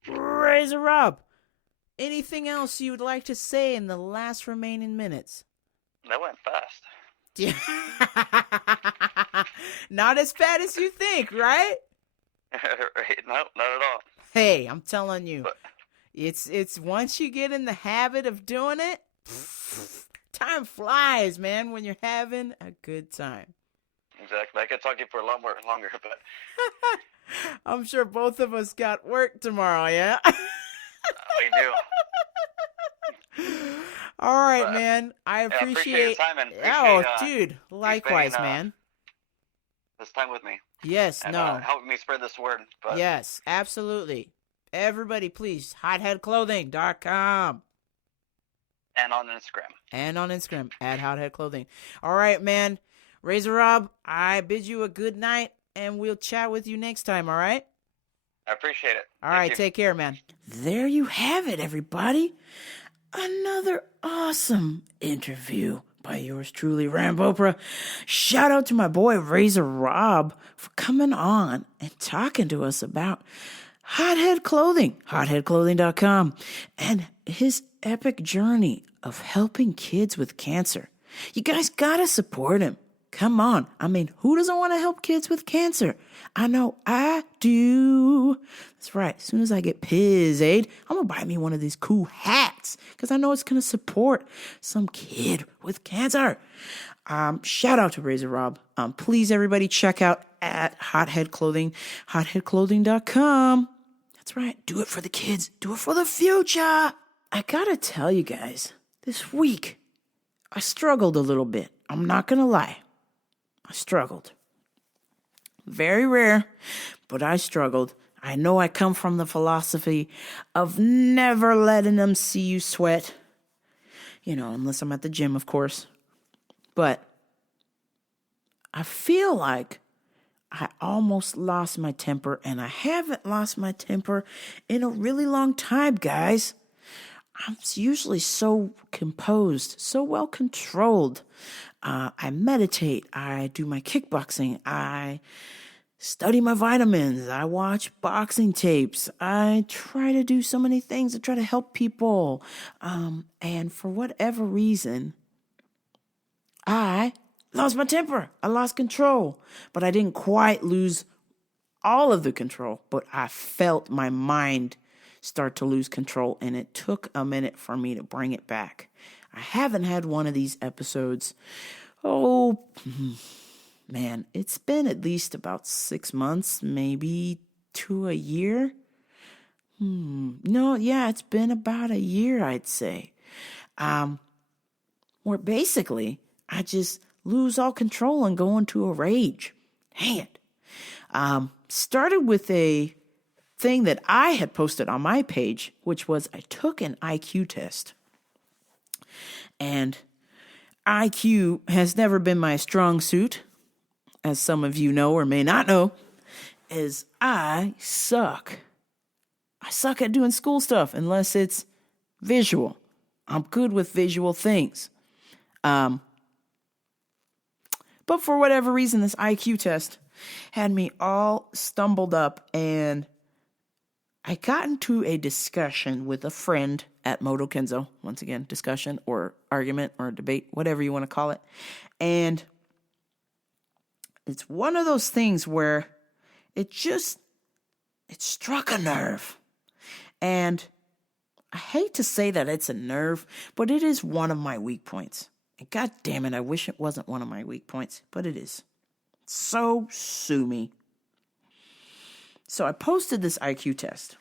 Razor Rob anything else you would like to say in the last remaining minutes? That went fast. Yeah. Not as bad as you think, right? Right? No, not at all. Hey, I'm telling you, But it's once you get in the habit of doing it, time flies, man, when you're having a good time. exactly. I could talk to you for a lot more longer, but I'm sure both of us got work tomorrow, yeah? we do. All right, But, man. I yeah, appreciate your time and Oh, appreciate, dude. Likewise, spending, man. this time with me Yes, and no. helping me spread this word. But Yes, absolutely. Everybody, please, hotheadclothing.com. and on Instagram. And on Instagram, at hotheadclothing. All right, man. Razor Rob, I bid you a good night, and we'll chat with you next time, all right? I appreciate it. All Thank right, you. take care, man. There you have it, everybody. Another awesome interview by yours truly, Rambopra. Shout out to my boy Razor Rob for coming on and talking to us about Hothead Clothing, hotheadclothing.com, and his epic journey of helping kids with cancer. You guys gotta support him. Come on. I mean, who doesn't want to help kids with cancer? I know I do. That's right. As soon as I get pissed, I'm going to buy me one of these cool hats because I know it's going to support some kid with cancer. Shout out to Razor Rob. Please, everybody, check out at Hothead Clothing, hotheadclothing.com. That's right. Do it for the kids. Do it for the future. I got to tell you guys, this week, I struggled a little bit. I'm not going to lie. I struggled. Very rare, but I struggled. I know I come from the philosophy of never letting them see you sweat. You know, unless I'm at the gym, of course. But I feel like I almost lost my temper, and I haven't lost my temper in a really long time, guys. I'm usually so composed, so well controlled. I meditate. I do my kickboxing. I study my vitamins. I watch boxing tapes. I try to do so many things to try to help people. And for whatever reason, I lost my temper. I lost control. But I didn't quite lose all of the control. But I felt my mind start to lose control, and it took a minute for me to bring it back. I haven't had one of these episodes. Oh, man, it's been at least about 6 months, maybe to a year. No, yeah, it's been about a year, I'd say. Where basically, I just lose all control and go into a rage. Dang it. Started with a thing that I had posted on my page, which was I took an IQ test. And IQ has never been my strong suit, as some of you know or may not know, is I suck. I suck at doing school stuff unless it's visual. I'm good with visual things. But for whatever reason, this IQ test had me all stumbled up, and I got into a discussion with a friend at Moto Kenzo. Once again, discussion or argument or debate, whatever you want to call it. And it's one of those things where it struck a nerve. And I hate to say that it's a nerve, but it is one of my weak points. And God damn it, I wish it wasn't one of my weak points, but it is. So sue me. So I posted this IQ test.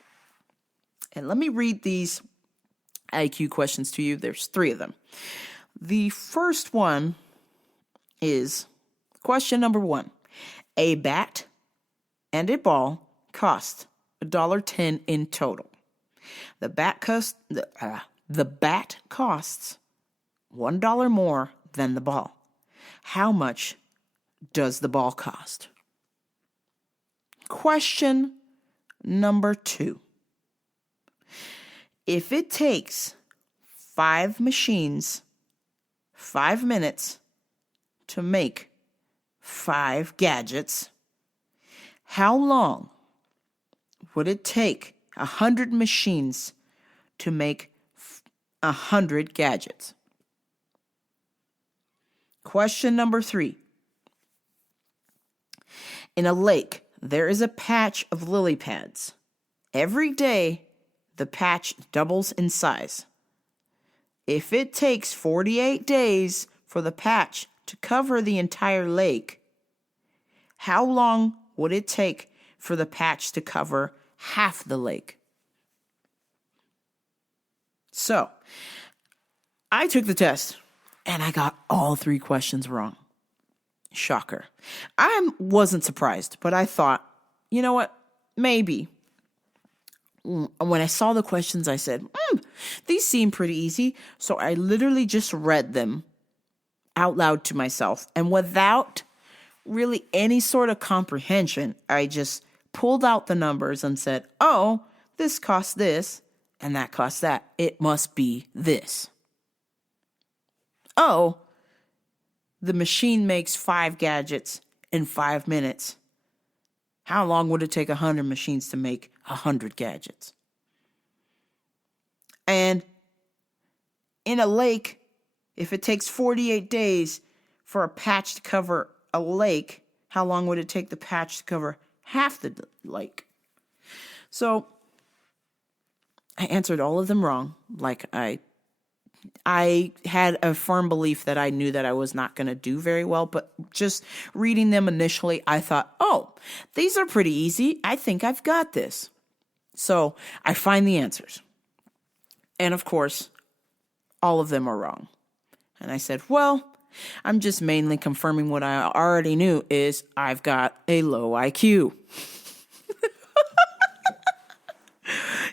And let me read these IQ questions to you. There's 3 of them. The first one is question number 1. A bat and a ball cost $1.10 in total. The bat costs $1 more than the ball. How much does the ball cost? Question number 2. If it takes 5 machines 5 minutes to make 5 gadgets, how long would it take 100 machines to make 100 gadgets? Question number 3. In a lake, there is a patch of lily pads. Every day, the patch doubles in size. If it takes 48 days for the patch to cover the entire lake, how long would it take for the patch to cover half the lake? So, I took the test, and I got all 3 questions wrong. Shocker. I wasn't surprised, but I thought, you know what? Maybe. When I saw the questions, I said, these seem pretty easy. So I literally just read them out loud to myself. And without really any sort of comprehension, I just pulled out the numbers and said, oh, this costs this and that costs that. It must be this. Oh, the machine makes 5 gadgets in 5 minutes. How long would it take 100 machines to make 100 gadgets? And in a lake, if it takes 48 days for a patch to cover a lake, how long would it take the patch to cover half the lake? So I answered all of them wrong. Like I had a firm belief that I knew that I was not going to do very well, but just reading them initially, I thought, oh, these are pretty easy. I think I've got this. So I find the answers. And of course, all of them are wrong. And I said, well, I'm just mainly confirming what I already knew is I've got a low IQ.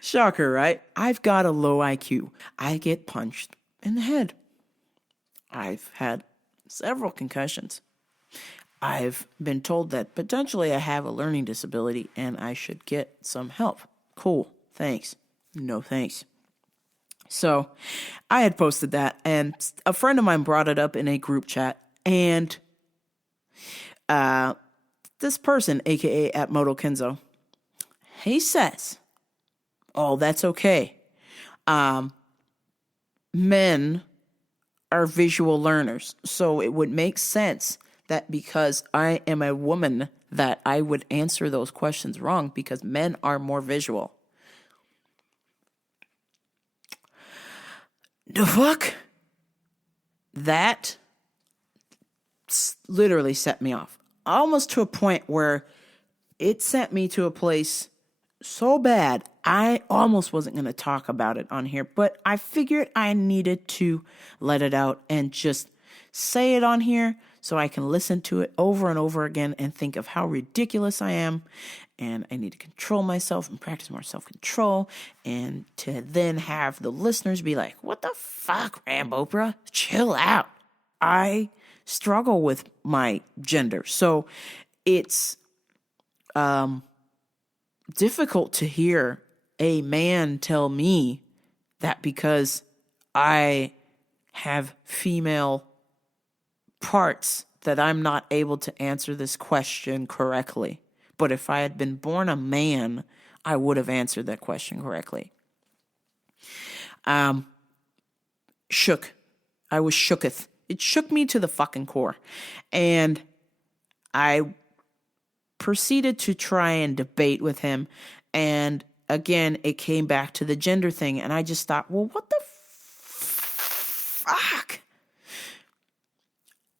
Shocker, right? I've got a low IQ. I get punched in the head. I've had several concussions. I've been told that potentially I have a learning disability and I should get some help. Cool. Thanks. No thanks. So I had posted that and a friend of mine brought it up in a group chat and this person, aka at Moto Kenzo, he says, oh, that's okay. Men are visual learners. So it would make sense that because I am a woman that I would answer those questions wrong because men are more visual. The fuck? That literally set me off. Almost to a point where it sent me to a place so bad, I almost wasn't going to talk about it on here, but I figured I needed to let it out and just say it on here so I can listen to it over and over again and think of how ridiculous I am. And I need to control myself and practice more self-control and to then have the listeners be like, what the fuck, Rambo, bruh? Chill out. I struggle with my gender. So it's difficult to hear a man tell me that because I have female parts that I'm not able to answer this question correctly. But if I had been born a man, I would have answered that question correctly. Shook. I was shooketh. It shook me to the fucking core. And I proceeded to try and debate with him. And again, it came back to the gender thing. And I just thought, well, what the fuck?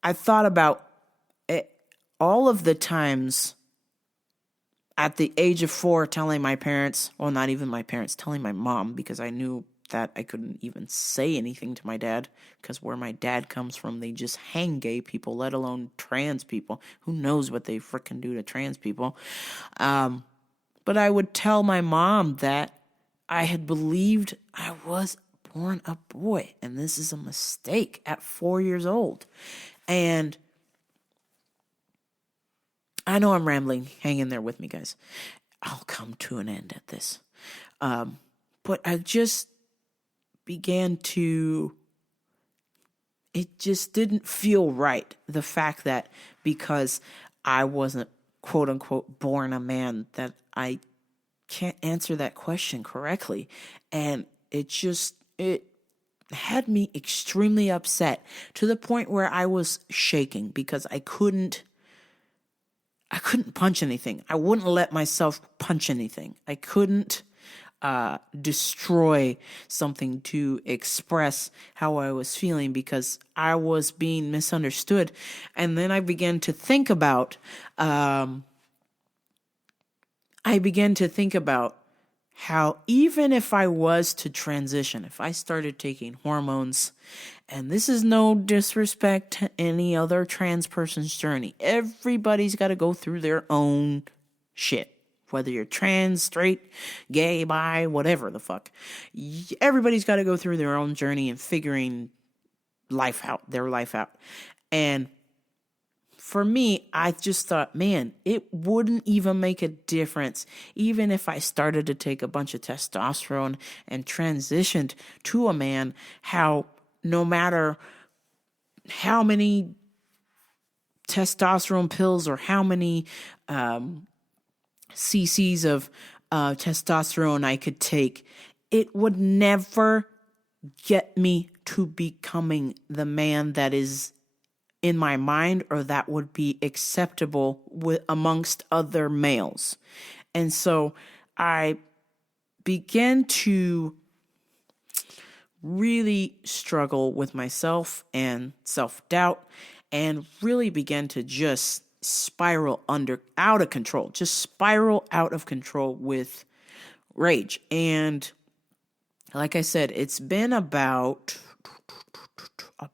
I thought about it, all of the times at the age of 4 telling my parents, well, not even my parents, telling my mom, because I knew that I couldn't even say anything to my dad, because where my dad comes from, they just hang gay people, let alone trans people. Who knows what they frickin' do to trans people? But I would tell my mom that I had believed I was born a boy, and this is a mistake at 4 years old. And I know I'm rambling. Hang in there with me, guys. I'll come to an end at this. But I just began to... It just didn't feel right. The fact that because I wasn't, quote unquote, born a man, that I can't answer that question correctly. And it had me extremely upset to the point where I was shaking because I couldn't punch anything. I wouldn't let myself punch anything. I couldn't destroy something to express how I was feeling because I was being misunderstood. And then I began to think about how even if I was to transition, if I started taking hormones, and this is no disrespect to any other trans person's journey, everybody's got to go through their own shit. Whether you're trans, straight, gay, bi, whatever the fuck. Everybody's got to go through their own journey and figuring their life out. And for me, I just thought, man, it wouldn't even make a difference even if I started to take a bunch of testosterone and transitioned to a man, how no matter how many testosterone pills or how many cc's of testosterone I could take, it would never get me to becoming the man that is in my mind or that would be acceptable amongst other males. And so I began to really struggle with myself and self-doubt and really began to just spiral out of control with rage. And like I said, it's been about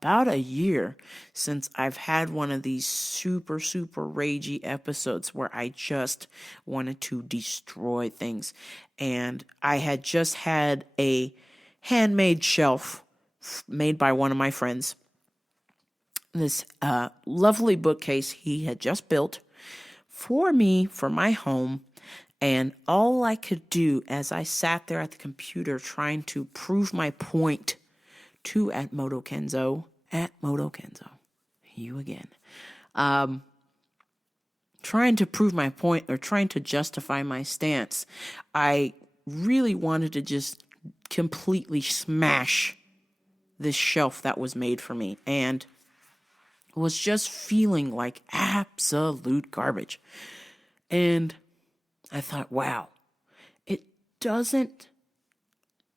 a year since I've had one of these super, super ragey episodes where I just wanted to destroy things. And I had just had a handmade shelf made by one of my friends. This lovely bookcase he had just built for me, for my home. And all I could do as I sat there at the computer trying to prove my point to at Moto Kenzo, you again, trying to prove my point or trying to justify my stance, I really wanted to just completely smash this shelf that was made for me and was just feeling like absolute garbage. And I thought, wow, it doesn't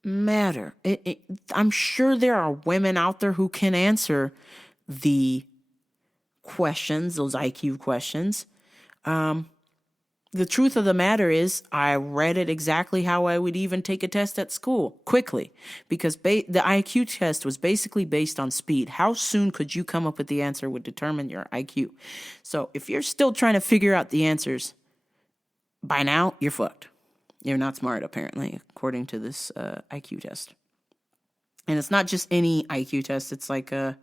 matter. I'm sure there are women out there who can answer the questions, those IQ questions. The truth of the matter is I read it exactly how I would even take a test at school, quickly, because the IQ test was basically based on speed. How soon could you come up with the answer would determine your IQ. So if you're still trying to figure out the answers, by now, you're fucked. You're not smart, apparently, according to this IQ test. And it's not just any IQ test. It's like I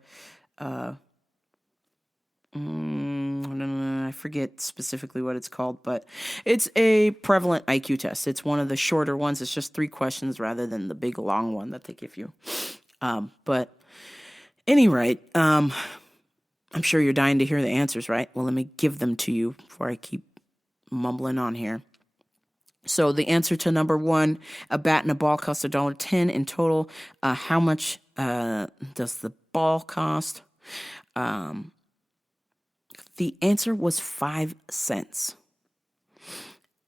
forget specifically what it's called, but it's a prevalent IQ test. It's one of the shorter ones. It's just 3 questions rather than the big long one that they give you. But any rate, I'm sure you're dying to hear the answers, right? Well, let me give them to you before I keep mumbling on here. So the answer to number 1, a bat and a ball cost $1.10 in total. How much does the ball cost? The answer was 5 cents.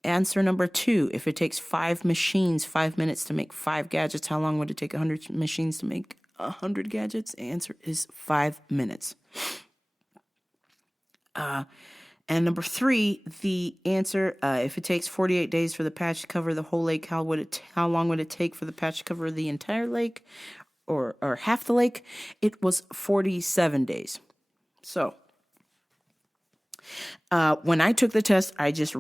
Answer number 2, if it takes 5 machines 5 minutes to make 5 gadgets, how long would it take 100 machines to make 100 gadgets? The answer is 5 minutes. And number 3, the answer, if it takes 48 days for the patch to cover the whole lake, how long would it take for the patch to cover the entire lake or half the lake? It was 47 days. So when I took the test, I just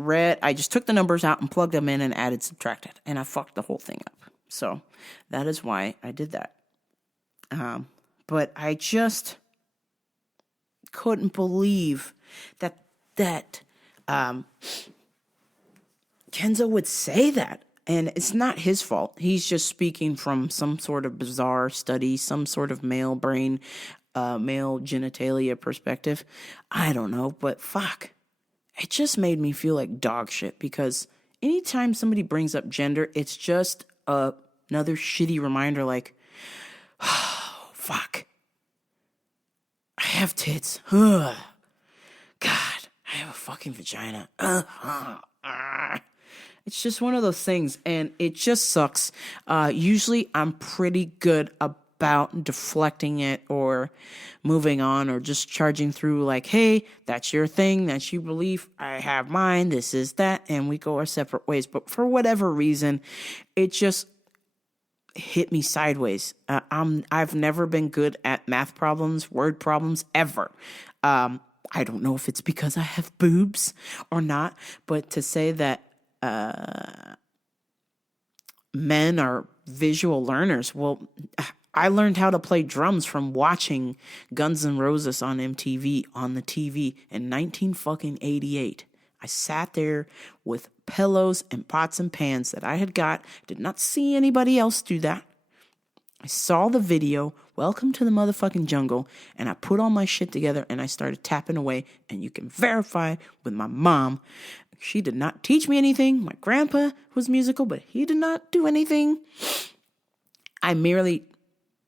took the numbers out and plugged them in and added, subtracted, and I fucked the whole thing up. So that is why I did that. But I just couldn't believe that Kenzo would say that. And it's not his fault. He's just speaking from some sort of bizarre study, some sort of male brain, male genitalia perspective. I don't know, but fuck. It just made me feel like dog shit because anytime somebody brings up gender, it's just a Another shitty reminder like, oh, fuck. I have tits. Ugh. God, I have a fucking vagina. It's just one of those things, and it just sucks. Usually I'm pretty good about deflecting it or moving on or just charging through like, hey, that's your thing, that's your belief, I have mine, this is that, and we go our separate ways. But for whatever reason, it just hit me sideways. I've never been good at math problems, word problems, ever. I don't know if it's because I have boobs or not, but to say that men are visual learners, well, I learned how to play drums from watching Guns N' Roses on MTV on the TV in 1988. I sat there with pillows and pots and pans that I had got. Did not see anybody else do that. I saw the video, Welcome to the Motherfucking Jungle, and I put all my shit together and I started tapping away, and you can verify with my mom. She did not teach me anything. My grandpa was musical, but he did not do anything. I merely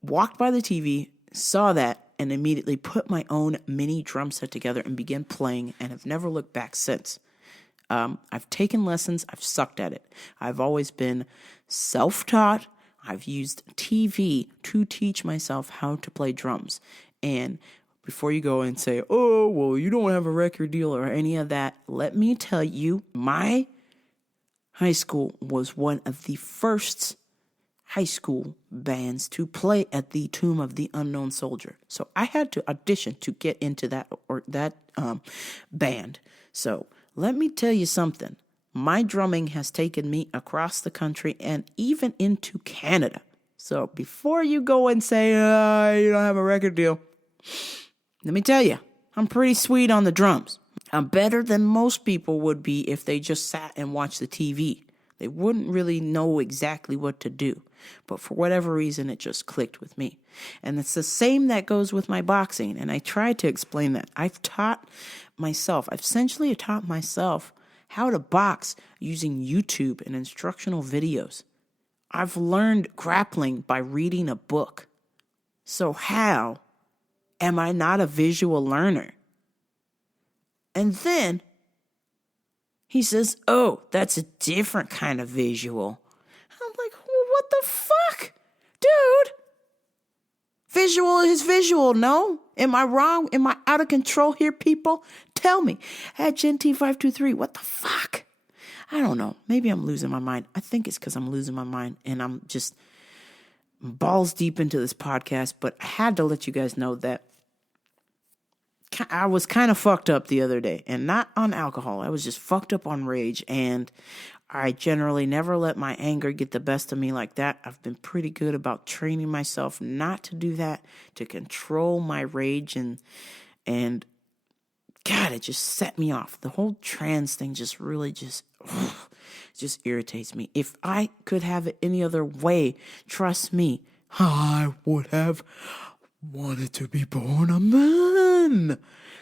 walked by the TV, saw that, and immediately put my own mini drum set together and began playing, and have never looked back since. I've taken lessons. I've sucked at it. I've always been self-taught. I've used TV to teach myself how to play drums. And before you go and say, oh, well, you don't have a record deal or any of that, let me tell you, my high school was one of the first high school bands to play at the Tomb of the Unknown Soldier. So I had to audition to get into that band. So let me tell you something. My drumming has taken me across the country and even into Canada. So before you go and say, you don't have a record deal, let me tell you, I'm pretty sweet on the drums. I'm better than most people would be if they just sat and watched the TV. They wouldn't really know exactly what to do. But for whatever reason, it just clicked with me. And it's the same that goes with my boxing. And I tried to explain that. I've essentially taught myself how to box using YouTube and instructional videos. I've learned grappling by reading a book. So how am I not a visual learner? And then he says, oh, that's a different kind of visual. I'm like, well, what the fuck? Dude, visual is visual, no? Am I wrong? Am I out of control here, people? Tell me. At GenT523, what the fuck? I don't know. Maybe I'm losing my mind. I think it's because I'm losing my mind and I'm just balls deep into this podcast. But I had to let you guys know that I was kind of fucked up the other day, and not on alcohol. I was just fucked up on rage, and I generally never let my anger get the best of me like that. I've been pretty good about training myself not to do that, to control my rage, and God, it just set me off. The whole trans thing just really just irritates me. If I could have it any other way, trust me, I would have wanted to be born a man.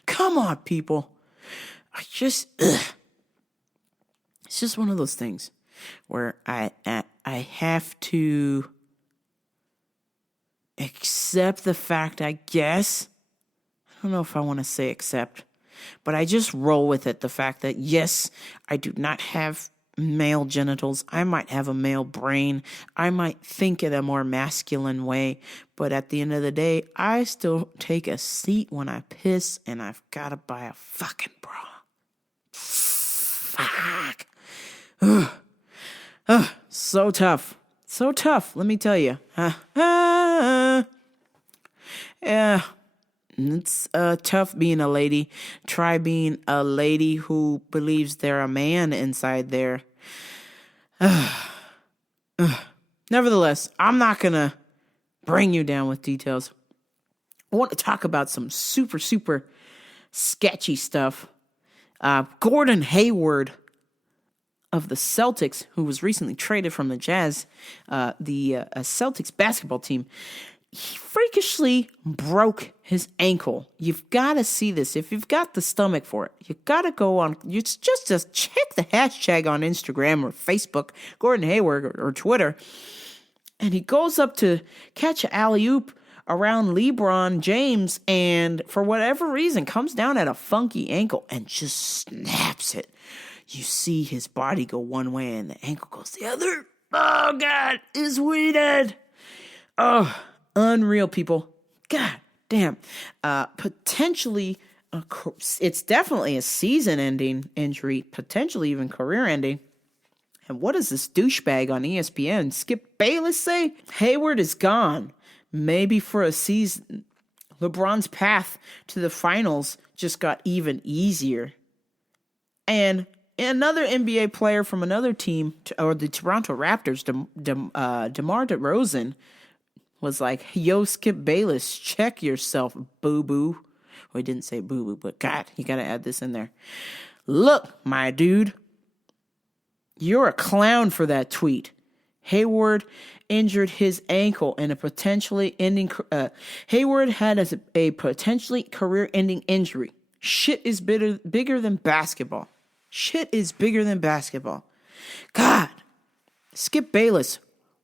Come on, people. It's just one of those things where I have to accept the fact, I guess. I don't know if I want to say accept, but I just roll with it. The fact that, yes, I do not have male genitals. I might have a male brain. I might think in a more masculine way. But at the end of the day, I still take a seat when I piss, and I've got to buy a fucking bra. Fuck. So tough. So tough, let me tell you. Yeah. It's tough being a lady. Try being a lady who believes they're a man inside there. Nevertheless, I'm not going to bring you down with details. I want to talk about some super, super sketchy stuff. Gordon Hayward of the Celtics, who was recently traded from the Jazz, the Celtics basketball team, he freakishly broke his ankle. You've got to see this. If you've got the stomach for it, you got to go on. You just check the hashtag on Instagram or Facebook, Gordon Hayward or Twitter. and he goes up to catch an alley-oop around LeBron James, and for whatever reason comes down at a funky ankle and just snaps it. You see his body go one way and the ankle goes the other. Oh, God, it's weird. Oh, unreal, people. God damn. Potentially, it's definitely a season-ending injury, potentially even career-ending. And what does this douchebag on ESPN, Skip Bayless, say? Hayward is gone. Maybe for a season. LeBron's path to the finals just got even easier. And another NBA player from another team, or the Toronto Raptors, DeMar DeRozan, was like, yo, Skip Bayless, check yourself, boo-boo. Well, he didn't say boo-boo, but God, you got to add this in there. Look, my dude, you're a clown for that tweet. Hayward injured his ankle in a potentially ending. Hayward had a potentially career-ending injury. Shit is bigger than basketball. Shit is bigger than basketball. God, Skip Bayless,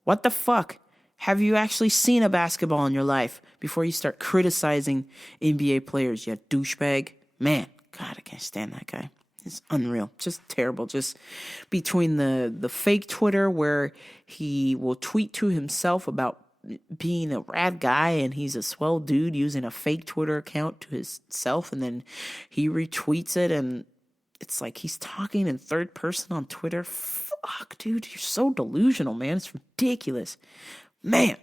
what the fuck? Have you actually seen a basketball in your life before you start criticizing NBA players, you douchebag? Man, God, I can't stand that guy. It's unreal. Just terrible. Just between the fake Twitter where he will tweet to himself about being a rad guy and he's a swell dude using a fake Twitter account to himself, and then he retweets it and it's like he's talking in third person on Twitter. Fuck, dude, you're so delusional, man. It's ridiculous. Man,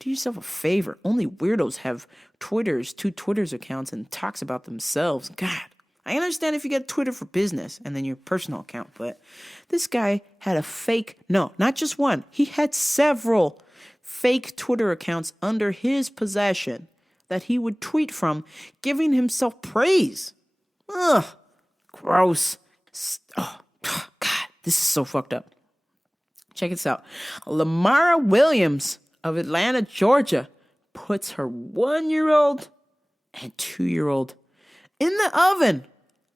do yourself a favor. Only weirdos have two Twitters accounts and talks about themselves. God. I understand if you get Twitter for business and then your personal account, but this guy had not just one. He had several fake Twitter accounts under his possession that he would tweet from, giving himself praise. Ugh, gross. Oh, God, this is so fucked up. Check this out. Lamara Williams of Atlanta, Georgia, puts her 1-year-old and 2-year-old in the oven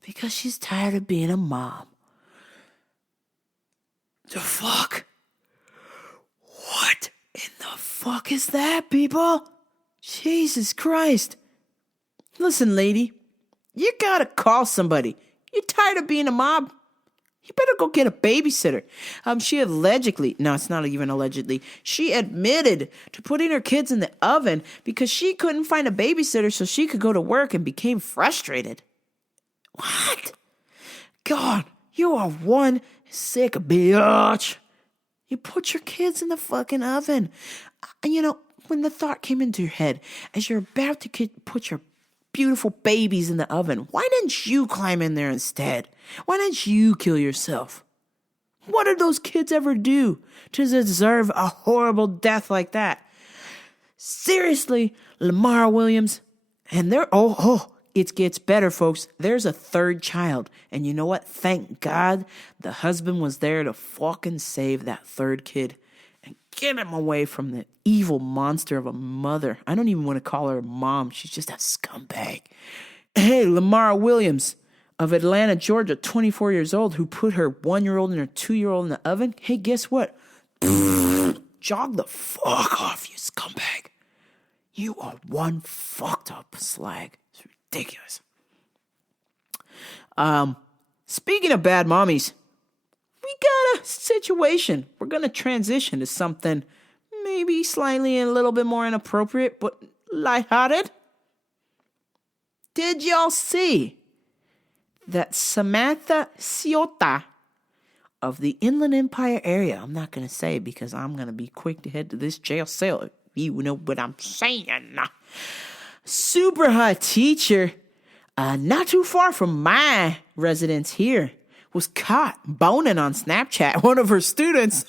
because she's tired of being a mom. The fuck? What in the fuck is that, people? Jesus Christ. Listen, lady, you gotta call somebody. You're tired of being a mom? You better go get a babysitter. She admitted to putting her kids in the oven because she couldn't find a babysitter so she could go to work and became frustrated. What? God, you are one sick bitch. You put your kids in the fucking oven. You know, when the thought came into your head, as you're about to put your beautiful babies in the oven, why didn't you climb in there instead? Why didn't you kill yourself? What did those kids ever do to deserve a horrible death like that? Seriously, Lamar Williams, and it gets better, folks. There's a third child, and you know what? Thank God the husband was there to fucking save that third kid and get him away from the evil monster of a mother. I don't even want to call her a mom. She's just a scumbag. Hey, Lamar Williams of Atlanta, Georgia, 24 years old, who put her 1-year-old and her 2-year-old in the oven. Hey, guess what? Jog the fuck off, you scumbag. You are one fucked up slag. It's ridiculous. Speaking of bad mommies, we got a situation. We're going to transition to something maybe slightly a little bit more inappropriate, but lighthearted. Did y'all see that Samantha Ciota of the Inland Empire area, I'm not going to say because I'm going to be quick to head to this jail cell, you know what I'm saying. Super hot teacher, not too far from my residence here, was caught boning on Snapchat one of her students.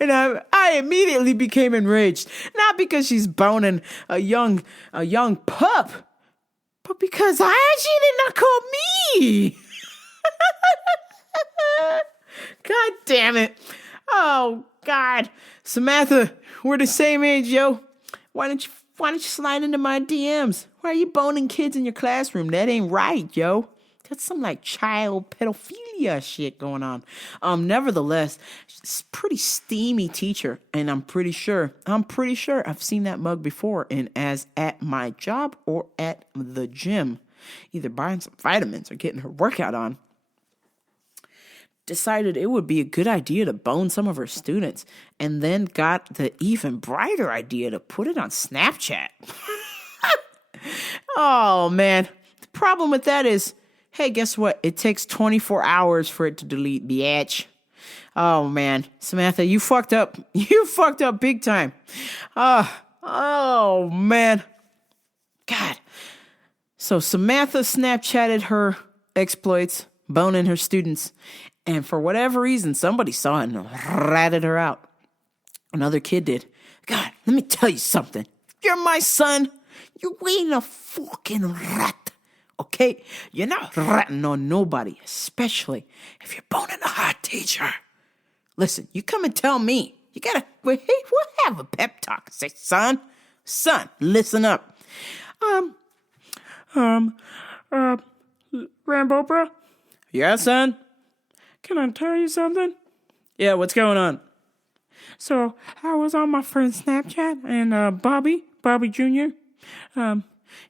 And I immediately became enraged. Not because she's boning a young pup, but because she did not call me. God damn it. Oh, God. Samantha, we're the same age, yo. Why don't you slide into my DMs? Why are you boning kids in your classroom? That ain't right, yo. That's some like child pedophilia shit going on. Nevertheless, she's a pretty steamy teacher, and I'm pretty sure I've seen that mug before, and as at my job or at the gym, either buying some vitamins or getting her workout on. Decided it would be a good idea to bone some of her students, and then got the even brighter idea to put it on Snapchat. Oh, man. The problem with that is, hey, guess what? It takes 24 hours for it to delete, bitch. Oh, man. Samantha, you fucked up. You fucked up big time. Oh, man. God. So Samantha Snapchatted her exploits, boning her students, and for whatever reason, somebody saw it and ratted her out. Another kid did. God, let me tell you something. You're my son. You ain't a fucking rat, okay? You're not ratting on nobody, especially if you're boning a hot teacher. Listen, you come and tell me. You gotta, hey, we'll have a pep talk. Say, son, listen up. Rambo, bro? Yeah, son? Can I tell you something? Yeah, what's going on? So, I was on my friend's Snapchat, and Bobby Jr.,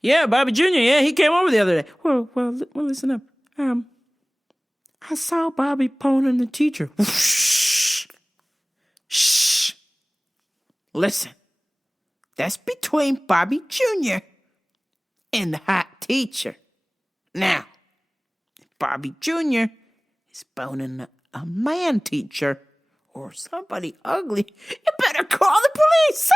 yeah, Bobby Jr., yeah, he came over the other day. Well, listen up. I saw Bobby boning the teacher. Shh. Listen, that's between Bobby Jr. and the hot teacher. Now, if Bobby Jr. is boning a man teacher or somebody ugly, you better call the police.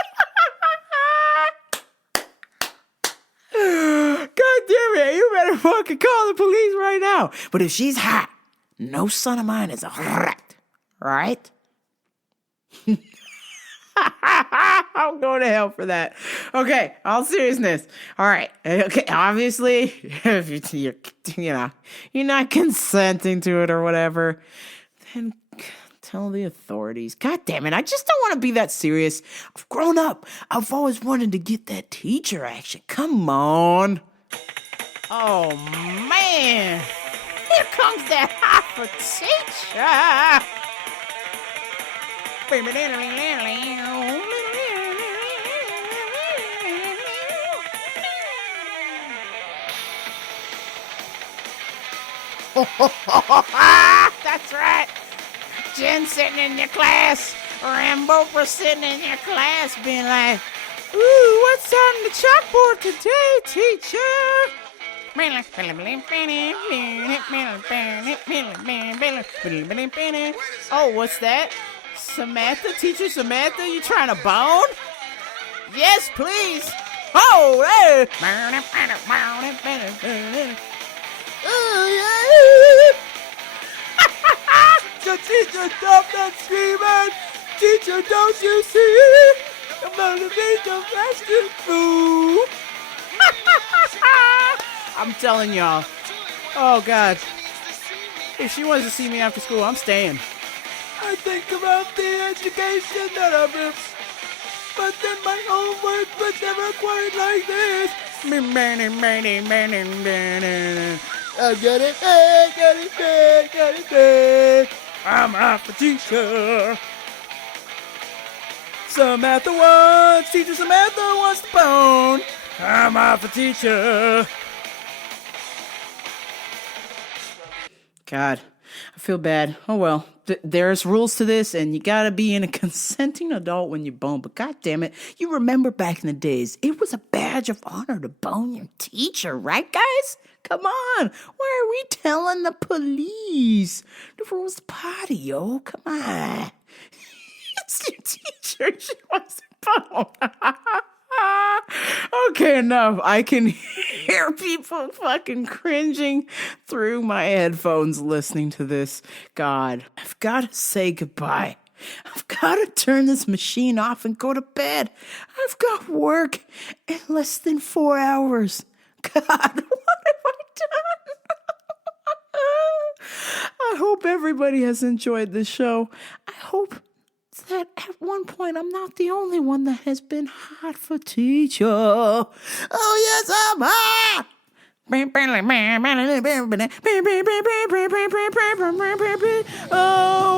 God damn it, you better fucking call the police right now. But if she's hot, no son of mine is a rat, right? I'm going to hell for that. Okay, all seriousness. All right. Okay, obviously, if you're not consenting to it or whatever, then tell the authorities. God damn it, I just don't want to be that serious. I've grown up. I've always wanted to get that teacher action. Come on. Oh, man. Here comes that hot for teacher. That's right. Jen sitting in your class, Rambo sitting in your class being like, ooh, what's on the chalkboard today, teacher? Oh, what's that? Samantha? Teacher Samantha, you trying to bone? Yes, please. Oh, hey. So teacher, stop that screaming. Teacher, don't you see? I'm gonna be the best fool. I'm telling y'all. Oh, God. If she wants to see me after school, I'm staying. I think about the education that I've been, but then my homework was never quite like this. I got it. I'm off for teacher. Teacher Samantha wants the bone. I'm off for teacher. God, I feel bad. Oh well, there's rules to this, and you gotta be in a consenting adult when you bone. But God damn it, you remember back in the days, it was a badge of honor to bone your teacher, right, guys? Come on, why are we telling the police? The rules the party, yo. Come on, it's your teacher. She wants to bone. Okay, enough. I can hear people fucking cringing through my headphones listening to this. God, I've got to say goodbye. I've got to turn this machine off and go to bed. I've got work in less than 4 hours. God, what have I done? I hope everybody has enjoyed this show. I hope that at one point I'm not the only one that has been hot for teacher. Oh, yes, I'm hot. Oh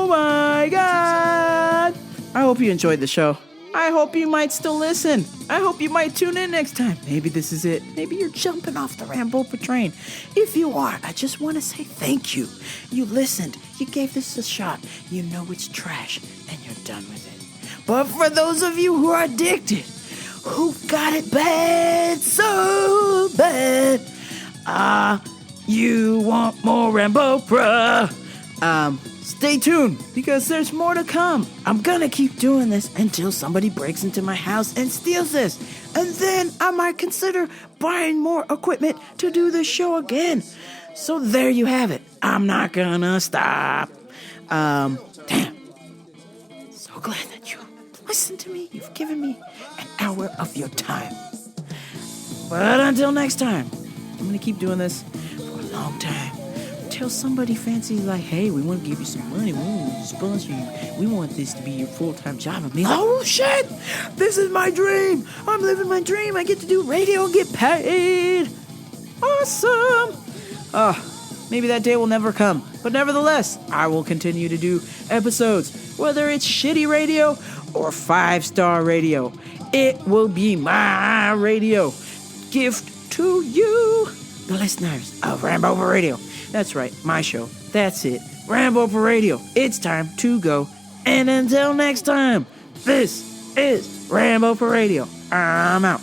my God. I hope you enjoyed the show. I hope you might still listen. I hope you might tune in next time. Maybe this is it. Maybe you're jumping off the Rambopa train. If you are, I just want to say thank you. You listened. You gave this a shot. You know it's trash, and you're done with it. But for those of you who are addicted, who got it bad, so bad, you want more Rambopa. Stay tuned, because there's more to come. I'm gonna keep doing this until somebody breaks into my house and steals this. And then I might consider buying more equipment to do the show again. So there you have it. I'm not gonna stop. Damn. So glad that you listened to me. You've given me an hour of your time. But until next time, I'm gonna keep doing this for a long time. Tell somebody fancy like, hey, we want to give you some money, we want to sponsor you, we want this to be your full-time job. And be like, oh shit, this is my dream. I'm living my dream. I get to do radio and get paid. Awesome. Maybe that day will never come, but nevertheless, I will continue to do episodes, whether it's shitty radio or 5-star radio. It will be my radio gift to you, the listeners of Rambopa Radio. That's right, my show. That's it. Rambopa Radio. It's time to go. And until next time, this is Rambopa Radio. I'm out.